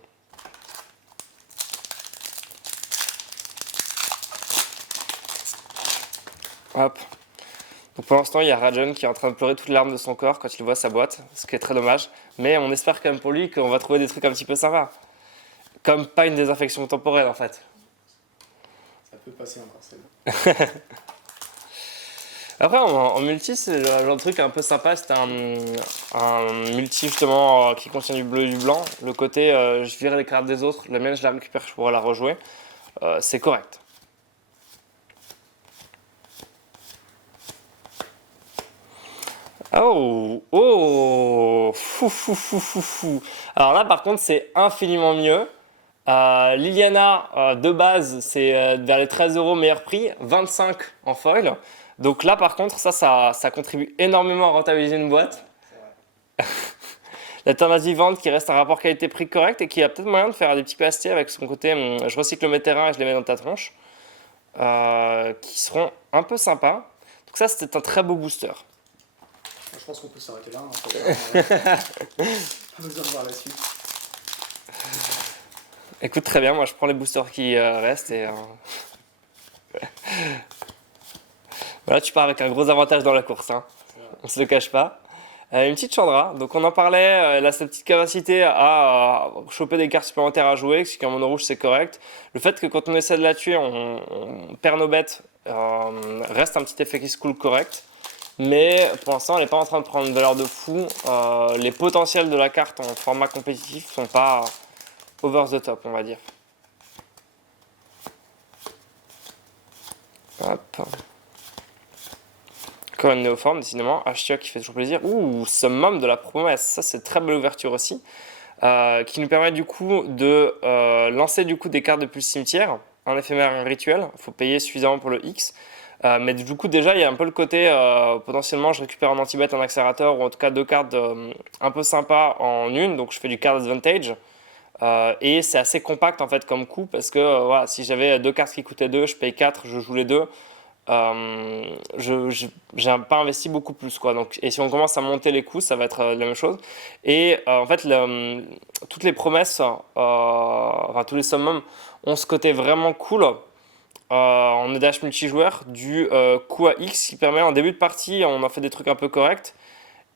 Hop. Donc pour l'instant, il y a Rajan qui est en train de pleurer toutes les larmes de son corps quand il voit sa boîte, ce qui est très dommage. Mais on espère quand même pour lui qu'on va trouver des trucs un petit peu sympas. Comme pas une désinfection temporelle en fait. Ça peut passer encore, c'est bon. Après, en multi, c'est le genre de truc un peu sympa. C'est un multi justement qui contient du bleu et du blanc. Le côté, je vire les cartes des autres, la mienne je la récupère, je pourrais la rejouer. C'est correct. Oh, fou. Alors là, par contre, c'est infiniment mieux. Liliana, de base, c'est vers les 13 € meilleur prix, 25 en foil. Donc là, par contre, ça contribue énormément à rentabiliser une boîte. l'alternative vente qui reste un rapport qualité-prix correct et qui a peut-être moyen de faire des petits pastilles avec son côté je recycle mes terrains et je les mets dans ta tronche, qui seront un peu sympas. Donc ça, c'était un très beau booster. Je pense qu'on peut s'arrêter là. Pas besoin de voir la suite. Écoute, très bien, moi je prends les boosters qui restent et voilà, tu pars avec un gros avantage dans la course, hein. On se le cache pas. Une petite Chandra, donc on en parlait, elle a cette petite capacité à choper des cartes supplémentaires à jouer, ce qui en mono rouge c'est correct. Le fait que quand on essaie de la tuer, on perd nos bêtes, reste un petit effet qui se coule correct. Mais pour l'instant, elle n'est pas en train de prendre une valeur de fou. Les potentiels de la carte en format compétitif sont pas over the top, on va dire. Hop. Encore une néoforme, décidément. Ashtia qui fait toujours plaisir. Ouh, Summum de la promesse. Ça, c'est une très belle ouverture aussi. Qui nous permet du coup de lancer du coup des cartes depuis le cimetière. Un éphémère et un rituel. Il faut payer suffisamment pour le X. Mais du coup, déjà, il y a un peu le côté potentiellement, je récupère un anti-bet, un accélérateur, ou en tout cas 2 cartes un peu sympas en une. Donc, je fais du card advantage. Et c'est assez compact en fait comme coup parce que voilà, si j'avais 2 cartes qui coûtaient 2, je paye 4, je joue les 2. J'ai pas investi beaucoup plus quoi. Donc, et si on commence à monter les coûts, ça va être la même chose. Et en fait, toutes les promesses, enfin tous les summums ont ce côté vraiment cool. En EDH multijoueur du coup à X qui permet en début de partie, on en fait des trucs un peu corrects.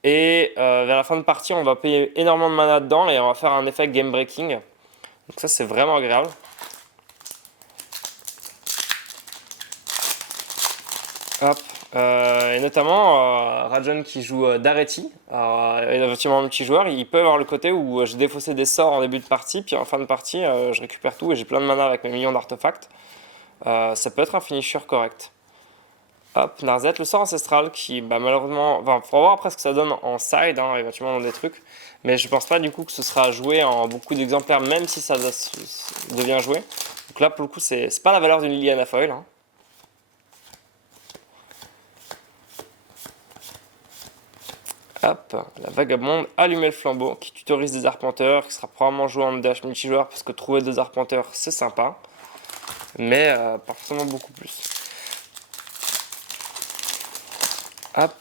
Et vers la fin de partie, on va payer énormément de mana dedans et on va faire un effet game breaking. Donc ça, c'est vraiment agréable. Hop. Et notamment, Rajan qui joue Daretti, éventuellement multijoueur, il peut avoir le côté où j'ai défaussé des sorts en début de partie, puis en fin de partie, je récupère tout et j'ai plein de mana avec mes millions d'artefacts. Ça peut être un finisher correct. Hop, Narzet, le sort ancestral qui malheureusement, enfin, faut voir après ce que ça donne en side, hein, éventuellement dans des trucs, mais je pense pas du coup que ce sera joué en beaucoup d'exemplaires, même si ça devient joué. Donc là, pour le coup, c'est pas la valeur d'une Liliana Foil, hein. Hop, la vagabonde, allumer le flambeau, qui tutorise des arpenteurs, qui sera probablement joué en dash multijoueur, parce que trouver des arpenteurs, c'est sympa, mais pas forcément beaucoup plus. Hop.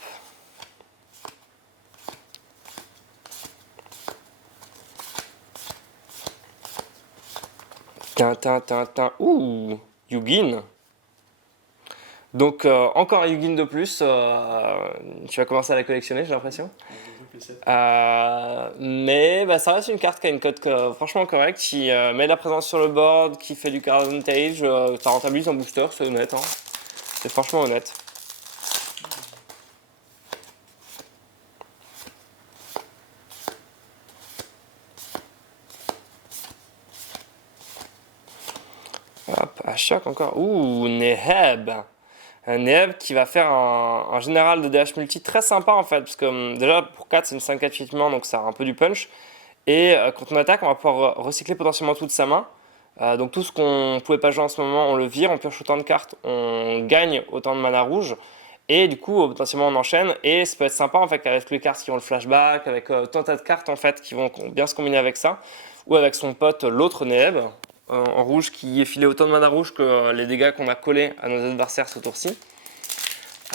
Tintin. Ouh, Yugin. Donc encore un Yugin de plus. Tu vas commencer à la collectionner, j'ai l'impression. Mais ça reste une carte qui a une cote franchement correcte, qui met la présence sur le board, qui fait du card advantage. Ça rentabilise en booster, c'est honnête, hein. C'est franchement honnête. Hop, à choc encore. Ouh, Neheb. Un Neheb qui va faire un général de DH multi très sympa en fait. Parce que déjà pour 4 c'est une 5-4 finalement, donc ça a un peu du punch. Et quand on attaque, on va pouvoir recycler potentiellement toute sa main. Donc tout ce qu'on ne pouvait pas jouer en ce moment, on le vire, on pioche autant de cartes, on gagne autant de mana rouge. Et du coup, potentiellement on enchaîne. Et ça peut être sympa en fait avec les cartes qui ont le flashback, avec tant de cartes en fait qui vont bien se combiner avec ça. Ou avec son pote l'autre Neheb. En rouge qui est filé autant de mana rouge que les dégâts qu'on a collés à nos adversaires ce tour-ci.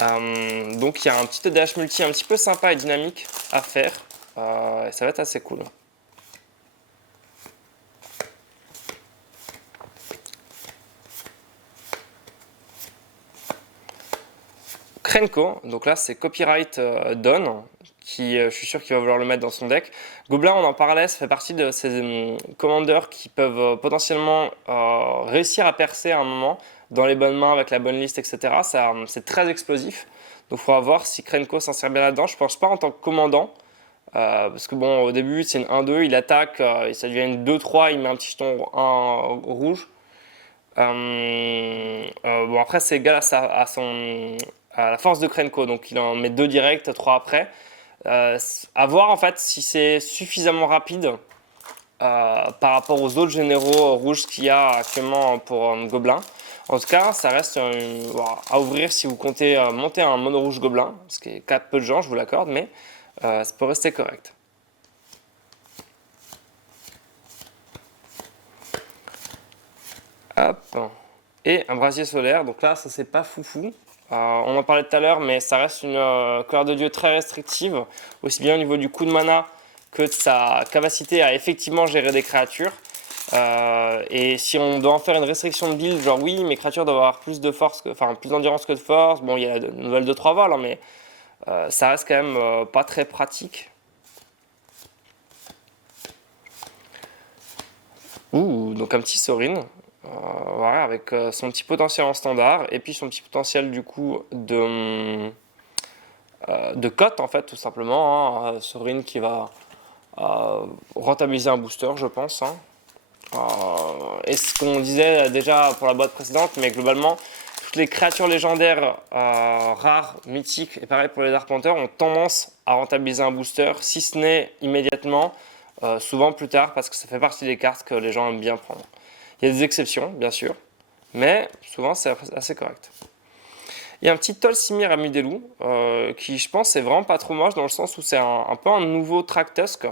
Donc il y a un petit EDH multi un petit peu sympa et dynamique à faire. Et ça va être assez cool. Krenko, donc là c'est Copyright Done, qui je suis sûr qu'il va vouloir le mettre dans son deck. Gobelin, on en parlait, ça fait partie de ces commandeurs qui peuvent potentiellement réussir à percer à un moment dans les bonnes mains avec la bonne liste, etc. C'est très explosif, donc il faudra voir si Krenko s'en sert bien là-dedans. Je pense pas en tant que commandant, parce que bon, au début c'est une 1-2, il attaque, et ça devient une 2-3, il met un petit jeton 1 rouge. Bon après c'est égal à la force de Krenko, donc il en met 2 directs, 3 après. À voir en fait si c'est suffisamment rapide par rapport aux autres généraux rouges qu'il y a actuellement pour Gobelin. En tout cas, ça reste à ouvrir si vous comptez monter un mono rouge Gobelin, ce qui est 4 peu de gens, je vous l'accorde, mais ça peut rester correct. et un brasier solaire. Donc là, ça c'est pas foufou. On en parlait tout à l'heure, mais ça reste une colère de Dieu très restrictive, aussi bien au niveau du coût de mana que de sa capacité à effectivement gérer des créatures. Et si on doit en faire une restriction de build, genre oui, mes créatures doivent avoir plus de force, enfin plus d'endurance que de force. Bon, il y a la nouvelle de 3 vols, hein, mais ça reste quand même pas très pratique. Ouh, donc un petit Sorin, voilà, avec son petit potentiel en standard, et puis son petit potentiel du coup de cote en fait, tout simplement. Hein. Sorin qui va rentabiliser un booster, je pense. Hein. Et ce qu'on disait déjà pour la boîte précédente, mais globalement, toutes les créatures légendaires rares, mythiques, et pareil pour les Dark Panthers, ont tendance à rentabiliser un booster, si ce n'est immédiatement, souvent plus tard, parce que ça fait partie des cartes que les gens aiment bien prendre. Il y a des exceptions, bien sûr, mais souvent c'est assez correct. Il y a un petit Tolsimir à Mudelou, qui je pense est vraiment pas trop moche, dans le sens où c'est un peu un nouveau Thragtusk.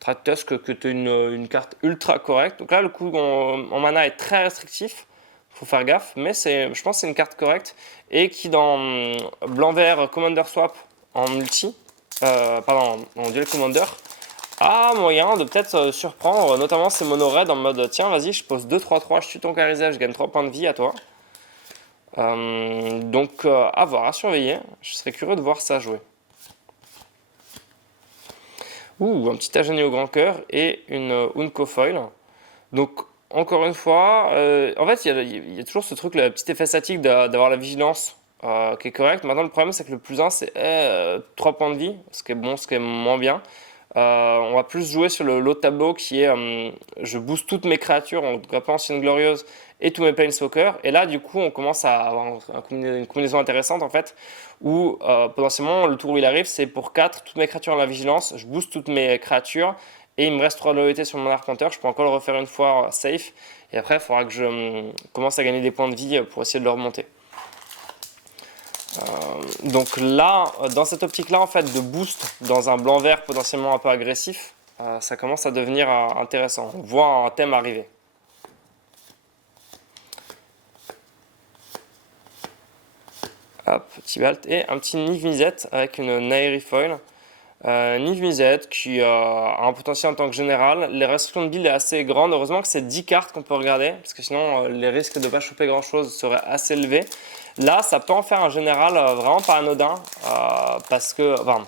Thragtusk que tu as une carte ultra correcte. Donc là, le coût en mana est très restrictif, il faut faire gaffe, mais je pense que c'est une carte correcte, et qui dans blanc-vert Commander Swap en multi, pardon, en duel Commander, a moyen de peut-être surprendre, notamment ces mono red en mode tiens, vas-y, je pose 2-3-3, je tue ton Charizard, je gagne 3 points de vie à toi. Donc à voir, à surveiller. Je serais curieux de voir ça jouer. Ouh, un petit Agénie au grand cœur et une Unco Foil. Donc encore une fois, en fait il y a toujours ce truc, le petit effet statique d'avoir la vigilance qui est correct. Maintenant le problème c'est que le plus 1 c'est 3 points de vie, ce qui est bon, ce qui est moins bien. On va plus jouer sur l'autre tableau qui est je booste toutes mes créatures, en tout cas pas ancienne glorieuse, et tous mes Planeswalkers. Et là, du coup, on commence à avoir une combinaison intéressante en fait, où potentiellement le tour où il arrive, c'est pour 4, toutes mes créatures ont la vigilance, je booste toutes mes créatures, et il me reste 3 de loyauté sur mon Arc Hunter. Je peux encore le refaire une fois safe, et après, il faudra que je commence à gagner des points de vie pour essayer de le remonter. Donc là, dans cette optique-là, en fait, de boost dans un blanc-vert potentiellement un peu agressif, ça commence à devenir intéressant. On voit un thème arriver. Hop, petit balt et un petit Niv-Mizzet avec une Nairi Foil. Niv-Mizzet qui a un potentiel en tant que général. Les restrictions de build est assez grande. Heureusement que c'est 10 cartes qu'on peut regarder, parce que sinon les risques de ne pas choper grand chose seraient assez élevés. Là, ça peut en faire un général vraiment pas anodin, parce que, enfin,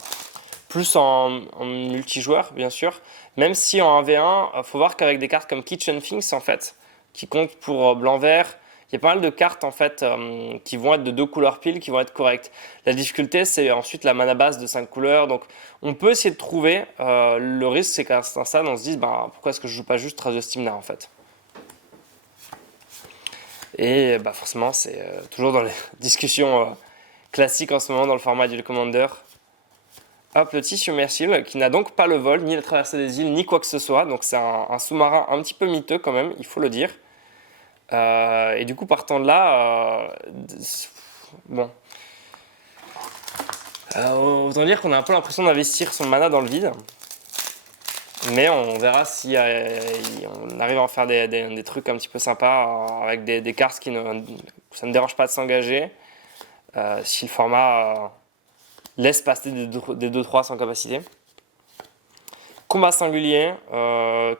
plus en multijoueur, bien sûr, même si en 1v1, il faut voir qu'avec des cartes comme Kitchen Finks, en fait, qui comptent pour blanc-vert, il y a pas mal de cartes en fait qui vont être de 2 couleurs pile, qui vont être correctes. La difficulté, c'est ensuite la mana base de 5 couleurs, donc on peut essayer de trouver. Le risque, c'est qu'à ce stade, on se dise, bah, pourquoi est-ce que je joue pas juste Trace de Stimna, en fait. Et bah, forcément, c'est toujours dans les discussions classiques en ce moment dans le format du Commander. Hop, le Tissue Mercile, qui n'a donc pas le vol, ni la traversée des îles, ni quoi que ce soit. Donc c'est un sous-marin un petit peu miteux quand même, il faut le dire. Et du coup, partant de là, bon. Autant dire qu'on a un peu l'impression d'investir son mana dans le vide. Mais on verra si on arrive à en faire des trucs un petit peu sympas avec des cartes ça ne dérange pas de s'engager. Si le format laisse passer des 2-3 sans capacité. Combat singulier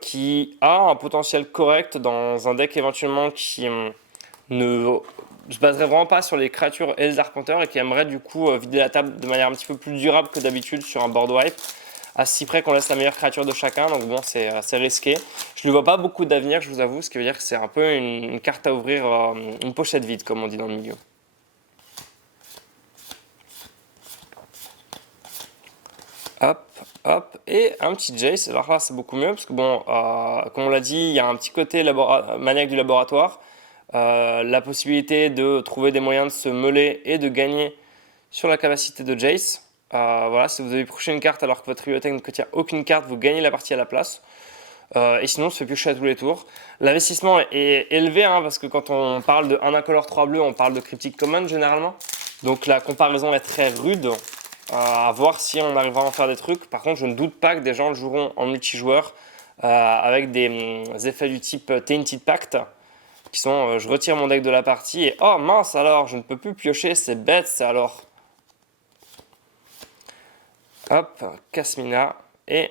qui a un potentiel correct dans un deck éventuellement qui ne se baserait vraiment pas sur les créatures et les Dark Panthers et qui aimerait du coup vider la table de manière un petit peu plus durable que d'habitude sur un board wipe, à si près qu'on laisse la meilleure créature de chacun, donc bon, c'est assez risqué. Je ne lui vois pas beaucoup d'avenir, je vous avoue, ce qui veut dire que c'est un peu une carte à ouvrir, une pochette vide comme on dit dans le milieu. Hop, hop, et un petit Jace. Alors là, c'est beaucoup mieux parce que, bon, comme on l'a dit, il y a un petit côté maniaque du laboratoire. La possibilité de trouver des moyens de se meuler et de gagner sur la capacité de Jace. Voilà, si vous avez pioché une carte alors que votre bibliothèque ne contient aucune carte, vous gagnez la partie à la place. Et sinon, on se fait piocher à tous les tours. L'investissement est élevé hein, parce que quand on parle de 1 incolore 3 bleus, on parle de Cryptic Common généralement. Donc la comparaison est très rude. À voir si on arrivera à en faire des trucs. Par contre, je ne doute pas que des gens le joueront en multijoueur avec des effets du type Tainted Pact qui sont je retire mon deck de la partie et oh mince alors, je ne peux plus piocher, c'est bête, c'est alors. Hop, Kasmina et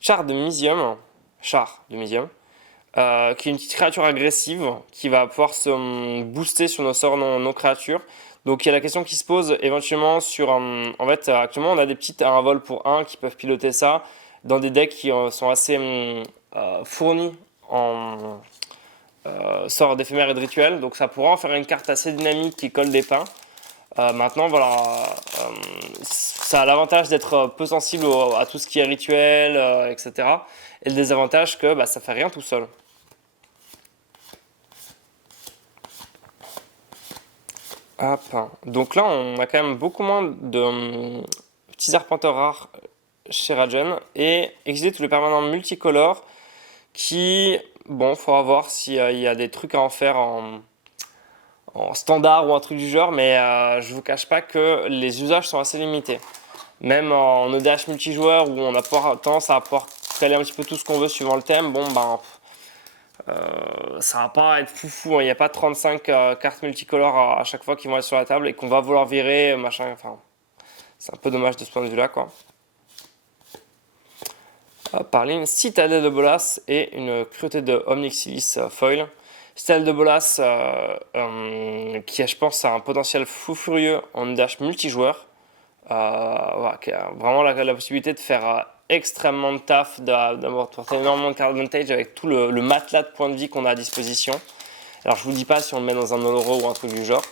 Char de Misium, qui est une petite créature agressive qui va pouvoir se booster sur nos sorts, nos créatures. Donc il y a la question qui se pose éventuellement sur... en fait, actuellement, on a des petites à un vol pour 1 qui peuvent piloter ça dans des decks qui sont assez fournis en sorts d'éphémères et de rituels. Donc ça pourra en faire une carte assez dynamique qui colle des pins. Maintenant, voilà, ça a l'avantage d'être peu sensible à tout ce qui est rituel, etc. Et le désavantage que ça fait rien tout seul. Hop. Donc là, on a quand même beaucoup moins de petits arpenteurs rares chez Ragen et existe le permanent multicolore qui, bon, il faudra voir s'il y a des trucs à en faire en standard ou un truc du genre, mais je vous cache pas que les usages sont assez limités. Même en EDH multijoueur où on a tendance à pouvoir caler un petit peu tout ce qu'on veut suivant le thème, bon ça va pas être foufou, hein. Il n'y a pas 35 cartes multicolores à chaque fois qui vont être sur la table et qu'on va vouloir virer, machin, enfin, c'est un peu dommage de ce point de vue-là, quoi. Par ligne, Citadelle de Bolas et une cruauté de Omnixilis foil. Citadelle de Bolas, qui je pense a un potentiel fou furieux en dash multijoueur, voilà, qui a vraiment la possibilité de faire extrêmement de taf, d'avoir énormément de card advantage avec tout le matelas de points de vie qu'on a à disposition. Alors je vous dis pas si on le met dans un euro ou un truc du genre.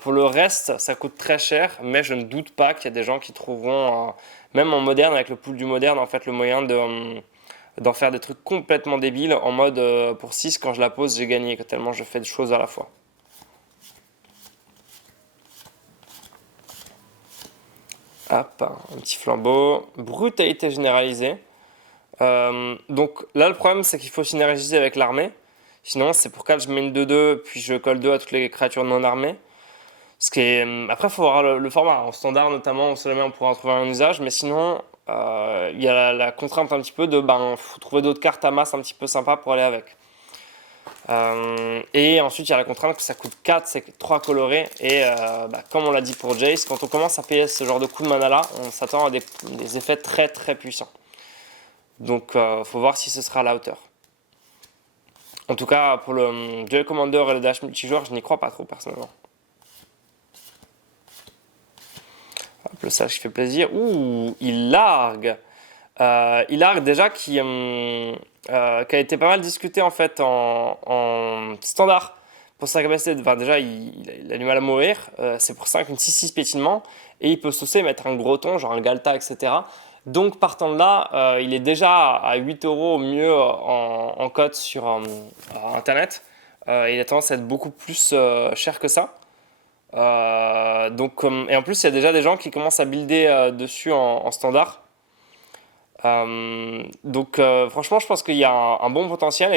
Pour le reste, ça coûte très cher, mais je ne doute pas qu'il y a des gens qui trouveront, même en moderne, avec le pool du moderne, en fait, le moyen d'en faire des trucs complètement débiles, en mode pour 6, quand je la pose, j'ai gagné, tellement je fais des choses à la fois. Hop, un petit flambeau. Brutalité généralisée. Donc là, le problème, c'est qu'il faut synergiser avec l'armée. Sinon, c'est pour 4, je mets une 2-2, puis je colle 2 à toutes les créatures non armées. Après, il faut voir le format. En standard, notamment, on on pourra en trouver un usage. Mais sinon, il y a la contrainte un petit peu de faut trouver d'autres cartes à masse un petit peu sympas pour aller avec. Et ensuite, il y a la contrainte que ça coûte 4, c'est 3 colorés. Et comme on l'a dit pour Jace, quand on commence à payer ce genre de coup de mana là, on s'attend à des effets très très puissants. Donc, il faut voir si ce sera à la hauteur. En tout cas, pour le Duel Commander et le Dash multijoueur, je n'y crois pas trop personnellement. Hop, le sage qui fait plaisir. Ouh, il largue. Il largue déjà qui a été pas mal discuté en fait en standard pour sa capacité. Enfin, déjà, il a du mal à mourir. C'est pour ça qu'une 6-6 piétinement. Et il peut saucer, mettre un gros ton, genre un Galta, etc. Donc, partant de là, il est déjà à 8 euros au mieux en cote sur Internet. Il a tendance à être beaucoup plus cher que ça. Et en plus, il y a déjà des gens qui commencent à builder dessus en standard. Franchement, je pense qu'il y a un bon potentiel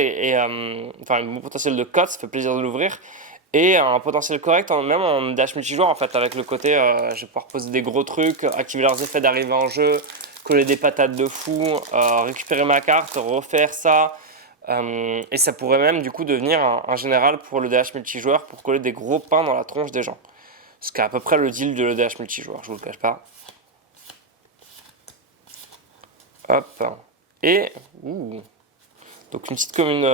enfin un bon potentiel de cote, ça fait plaisir de l'ouvrir, et un potentiel correct même en dash multijoueur en fait, avec le côté je vais pouvoir poser des gros trucs, activer leurs effets d'arrivée en jeu, coller des patates de fou, récupérer ma carte, refaire ça, et ça pourrait même du coup devenir un général pour le DH multijoueur pour coller des gros pains dans la tronche des gens. Ce qui est à peu près le deal de le DH multijoueur, je vous le cache pas. Hop. Et donc une petite commune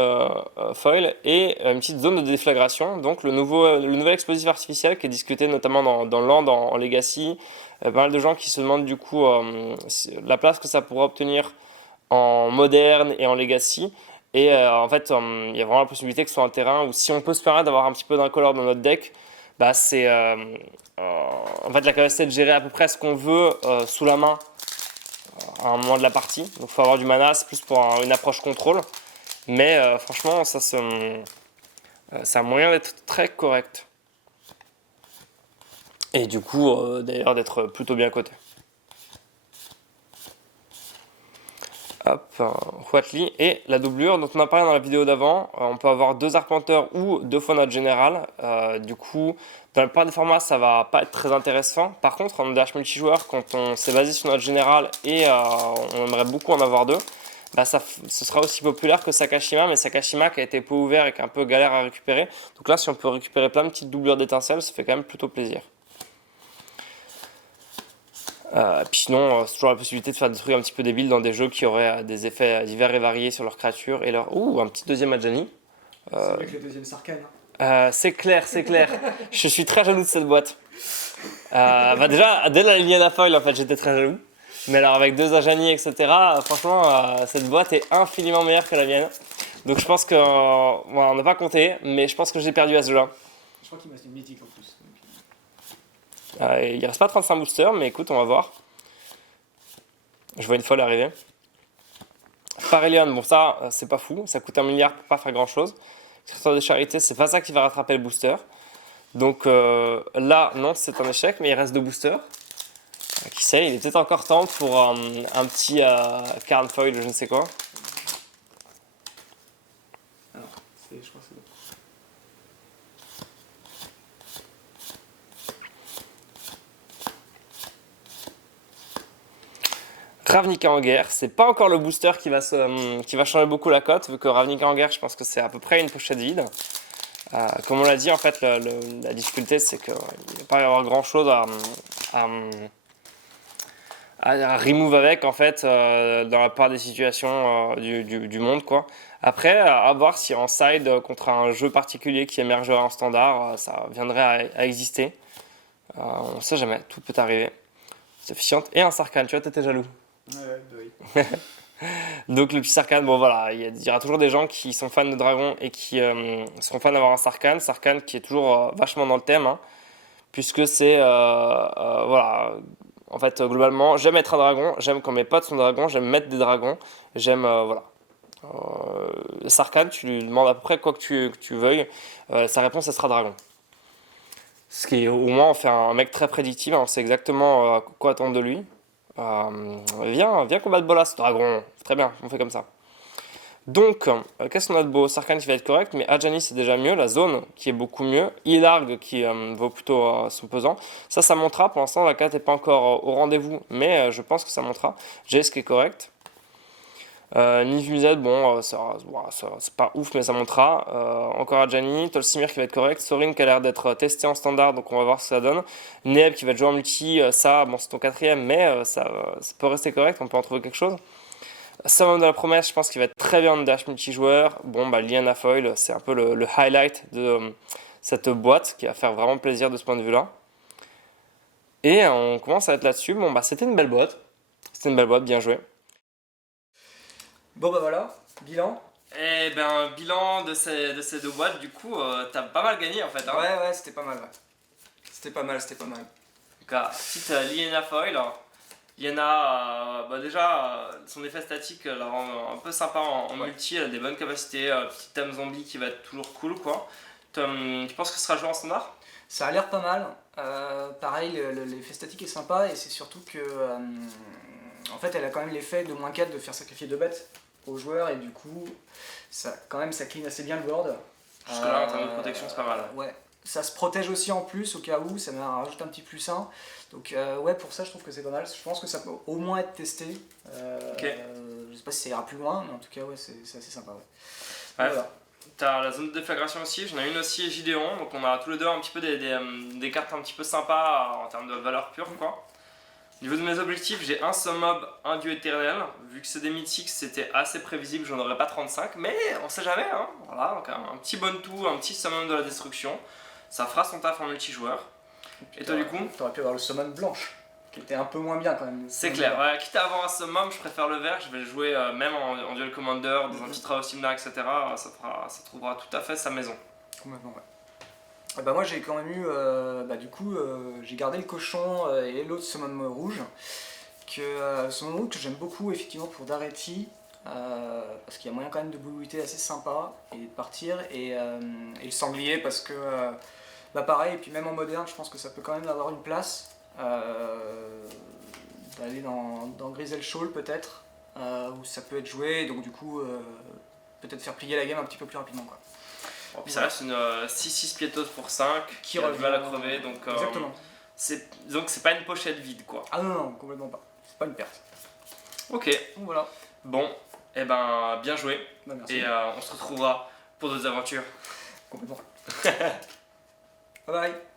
foil et une petite zone de déflagration. Donc le nouvel explosif artificiel qui est discuté notamment dans Land en Legacy. Pas mal de gens qui se demandent du coup la place que ça pourrait obtenir en moderne et en Legacy. Et en fait, il y a vraiment la possibilité que ce soit un terrain où si on peut se permettre d'avoir un petit peu d'incolore dans notre deck, c'est en fait la capacité de gérer à peu près ce qu'on veut sous la main à un moment de la partie. Donc il faut avoir du mana, c'est plus pour une approche contrôle. Mais franchement, c'est un moyen d'être très correct. Et du coup, d'ailleurs, d'être plutôt bien coté. Hop, Huatli et la doublure dont on a parlé dans la vidéo d'avant. On peut avoir 2 arpenteurs ou 2 fois notre général. Du coup, dans la plupart des formats, ça va pas être très intéressant. Par contre, en dash multijoueur, quand on s'est basé sur notre général et on aimerait beaucoup en avoir 2, bah ce sera aussi populaire que Sakashima, mais Sakashima qui a été peu ouvert et qui est un peu galère à récupérer. Donc là, si on peut récupérer plein de petites doublures d'étincelles, ça fait quand même plutôt plaisir. Puis sinon, c'est toujours la possibilité de faire des trucs un petit peu débiles dans des jeux qui auraient des effets divers et variés sur leurs créatures et leur... Ouh, un petit deuxième Adjani. C'est mieux que le deuxième Sarkhan. C'est clair, c'est clair. Je suis très jaloux de cette boîte. Bah déjà, dès la Liliana Foil, en fait, j'étais très jaloux. Mais alors, avec deux Ajani, etc., franchement, cette boîte est infiniment meilleure que la mienne. Donc, je pense qu'on on n'a pas compté, mais je pense que j'ai perdu à ce jeu-là. Je crois qu'il m'a fait une mythique en plus. Il reste pas 35 boosters, mais écoute, on va voir. Je vois une folle arriver. Parelion, bon, ça, c'est pas fou. Ça coûte 1 milliard pour pas faire grand-chose. Secrétaire de charité, c'est pas ça qui va rattraper le booster. Donc là, non, c'est un échec, mais il reste 2 boosters. Qui sait, il est peut-être encore temps pour un petit Carn Foil, je ne sais quoi. Alors, je crois que c'est bon. Ravnica en guerre, c'est pas encore le booster qui va changer beaucoup la cote, vu que Ravnica en guerre, je pense que c'est à peu près une pochette vide. Comme on l'a dit, en fait, la difficulté, c'est qu'il ne va pas y avoir grand chose à remove avec, en fait, dans la part des situations du monde, quoi. Après, à voir si en side, contre un jeu particulier qui émergerait en standard, ça viendrait à exister. On ne sait jamais, tout peut arriver. C'est efficient. Et un Sarkhan, tu vois, t'étais jaloux. Ouais, oui. Donc le petit Sarkhan, bon voilà, il y aura toujours des gens qui sont fans de Dragon et qui seront fans d'avoir un Sarkhan. Sarkhan qui est toujours vachement dans le thème, hein, puisque c'est, voilà, en fait, globalement, j'aime être un dragon, j'aime quand mes potes sont dragons, j'aime mettre des dragons, j'aime, voilà. Sarkhan, tu lui demandes à peu près quoi que tu veuilles, sa réponse, ça sera dragon. Ce qui, au moins, on fait un mec très prédictif, on sait exactement quoi attendre de lui. Viens combattre Bolas, dragon. Très bien, on fait comme ça. Donc, qu'est-ce qu'on a de beau? Sarkhan qui va être correct, mais Adjani c'est déjà mieux. La zone qui est beaucoup mieux. Ilarg qui vaut plutôt son pesant. Ça montera. Pour l'instant, la carte n'est pas encore au rendez-vous, mais je pense que ça montera. Jace qui est correct. Nivmuzet, bon, c'est pas ouf, mais ça montera. Encore Adjani, Tolsimir qui va être correct, Sorin qui a l'air d'être testé en standard, donc on va voir ce que ça donne. Neb qui va être joué en multi, ça, bon, c'est ton quatrième, mais ça peut rester correct, on peut en trouver quelque chose. Summon de la promesse, je pense qu'il va être très bien en dash multijoueur. Bon, bah, Liliana Foil, c'est un peu le highlight de cette boîte qui va faire vraiment plaisir de ce point de vue-là. Et on commence à être là-dessus. Bon, bah, c'était une belle boîte. C'était une belle boîte, bien joué. Bon bah voilà, bilan. Eh ben, bilan de ces 2 boîtes, du coup, t'as pas mal gagné en fait. Hein. Ouais, c'était pas mal, ouais. C'était pas mal. Donc, petite Liliana Foil. Liana, bah déjà, son effet statique la rend un peu sympa en multi, elle a des bonnes capacités, petit thème zombie qui va être toujours cool quoi. Tu penses que ce sera joué en standard? Ça a l'air pas mal. Pareil, l'effet statique est sympa et c'est surtout que en fait elle a quand même l'effet de -4 de faire sacrifier 2 bêtes aux joueurs et du coup ça clean assez bien le board. Jusque là en termes de protection c'est pas mal. Ouais. Ça se protège aussi en plus au cas où, ça me rajoute un petit plus 1. Donc ouais, pour ça je trouve que c'est pas mal. Je pense que ça peut au moins être testé. Ok. Je sais pas si ça ira plus loin, mais en tout cas ouais, c'est assez sympa. Ouais. Ouais. Voilà. T'as la zone de déflagration aussi, j'en ai une aussi et Gideon, donc on a tous les deux un petit peu des cartes un petit peu sympas en termes de valeur pure quoi. Au niveau de mes objectifs, j'ai un Summob, un Dieu éternel. Vu que c'est des mythiques, c'était assez prévisible, j'en aurais pas 35, mais on sait jamais. Hein. Voilà, donc un petit Bontou, un petit Summon de la destruction. Ça fera son taf en multijoueur. Et toi, du coup t'aurais pu avoir le summon blanche, qui était un peu moins bien quand même. C'est clair, ouais, quitte à avoir un Summon, je préfère le vert. Je vais le jouer même en Duel Commander, dans un petit Trao Simna, etc. Ça trouvera tout à fait sa maison. Complètement, ouais. Bah moi j'ai quand même eu, du coup j'ai gardé le cochon et l'autre summon rouge, summon rouge que j'aime beaucoup effectivement pour Daretti, parce qu'il y a moyen quand même de bouillouter assez sympa et de partir, et le sanglier parce que pareil, et puis même en moderne je pense que ça peut quand même avoir une place, d'aller dans Grizel Shawl peut-être, où ça peut être joué, donc du coup peut-être faire plier la game un petit peu plus rapidement quoi. Bon, puis ça reste une 6-6 piétose pour 5 qui a du mal à crever, donc exactement. Disons que c'est pas une pochette vide quoi. Ah non, complètement pas. C'est pas une perte. Ok. Donc voilà. Bon, Eh ben, bien joué. Bah, merci. Et on se retrouvera pour d'autres aventures. Complètement. Bye bye.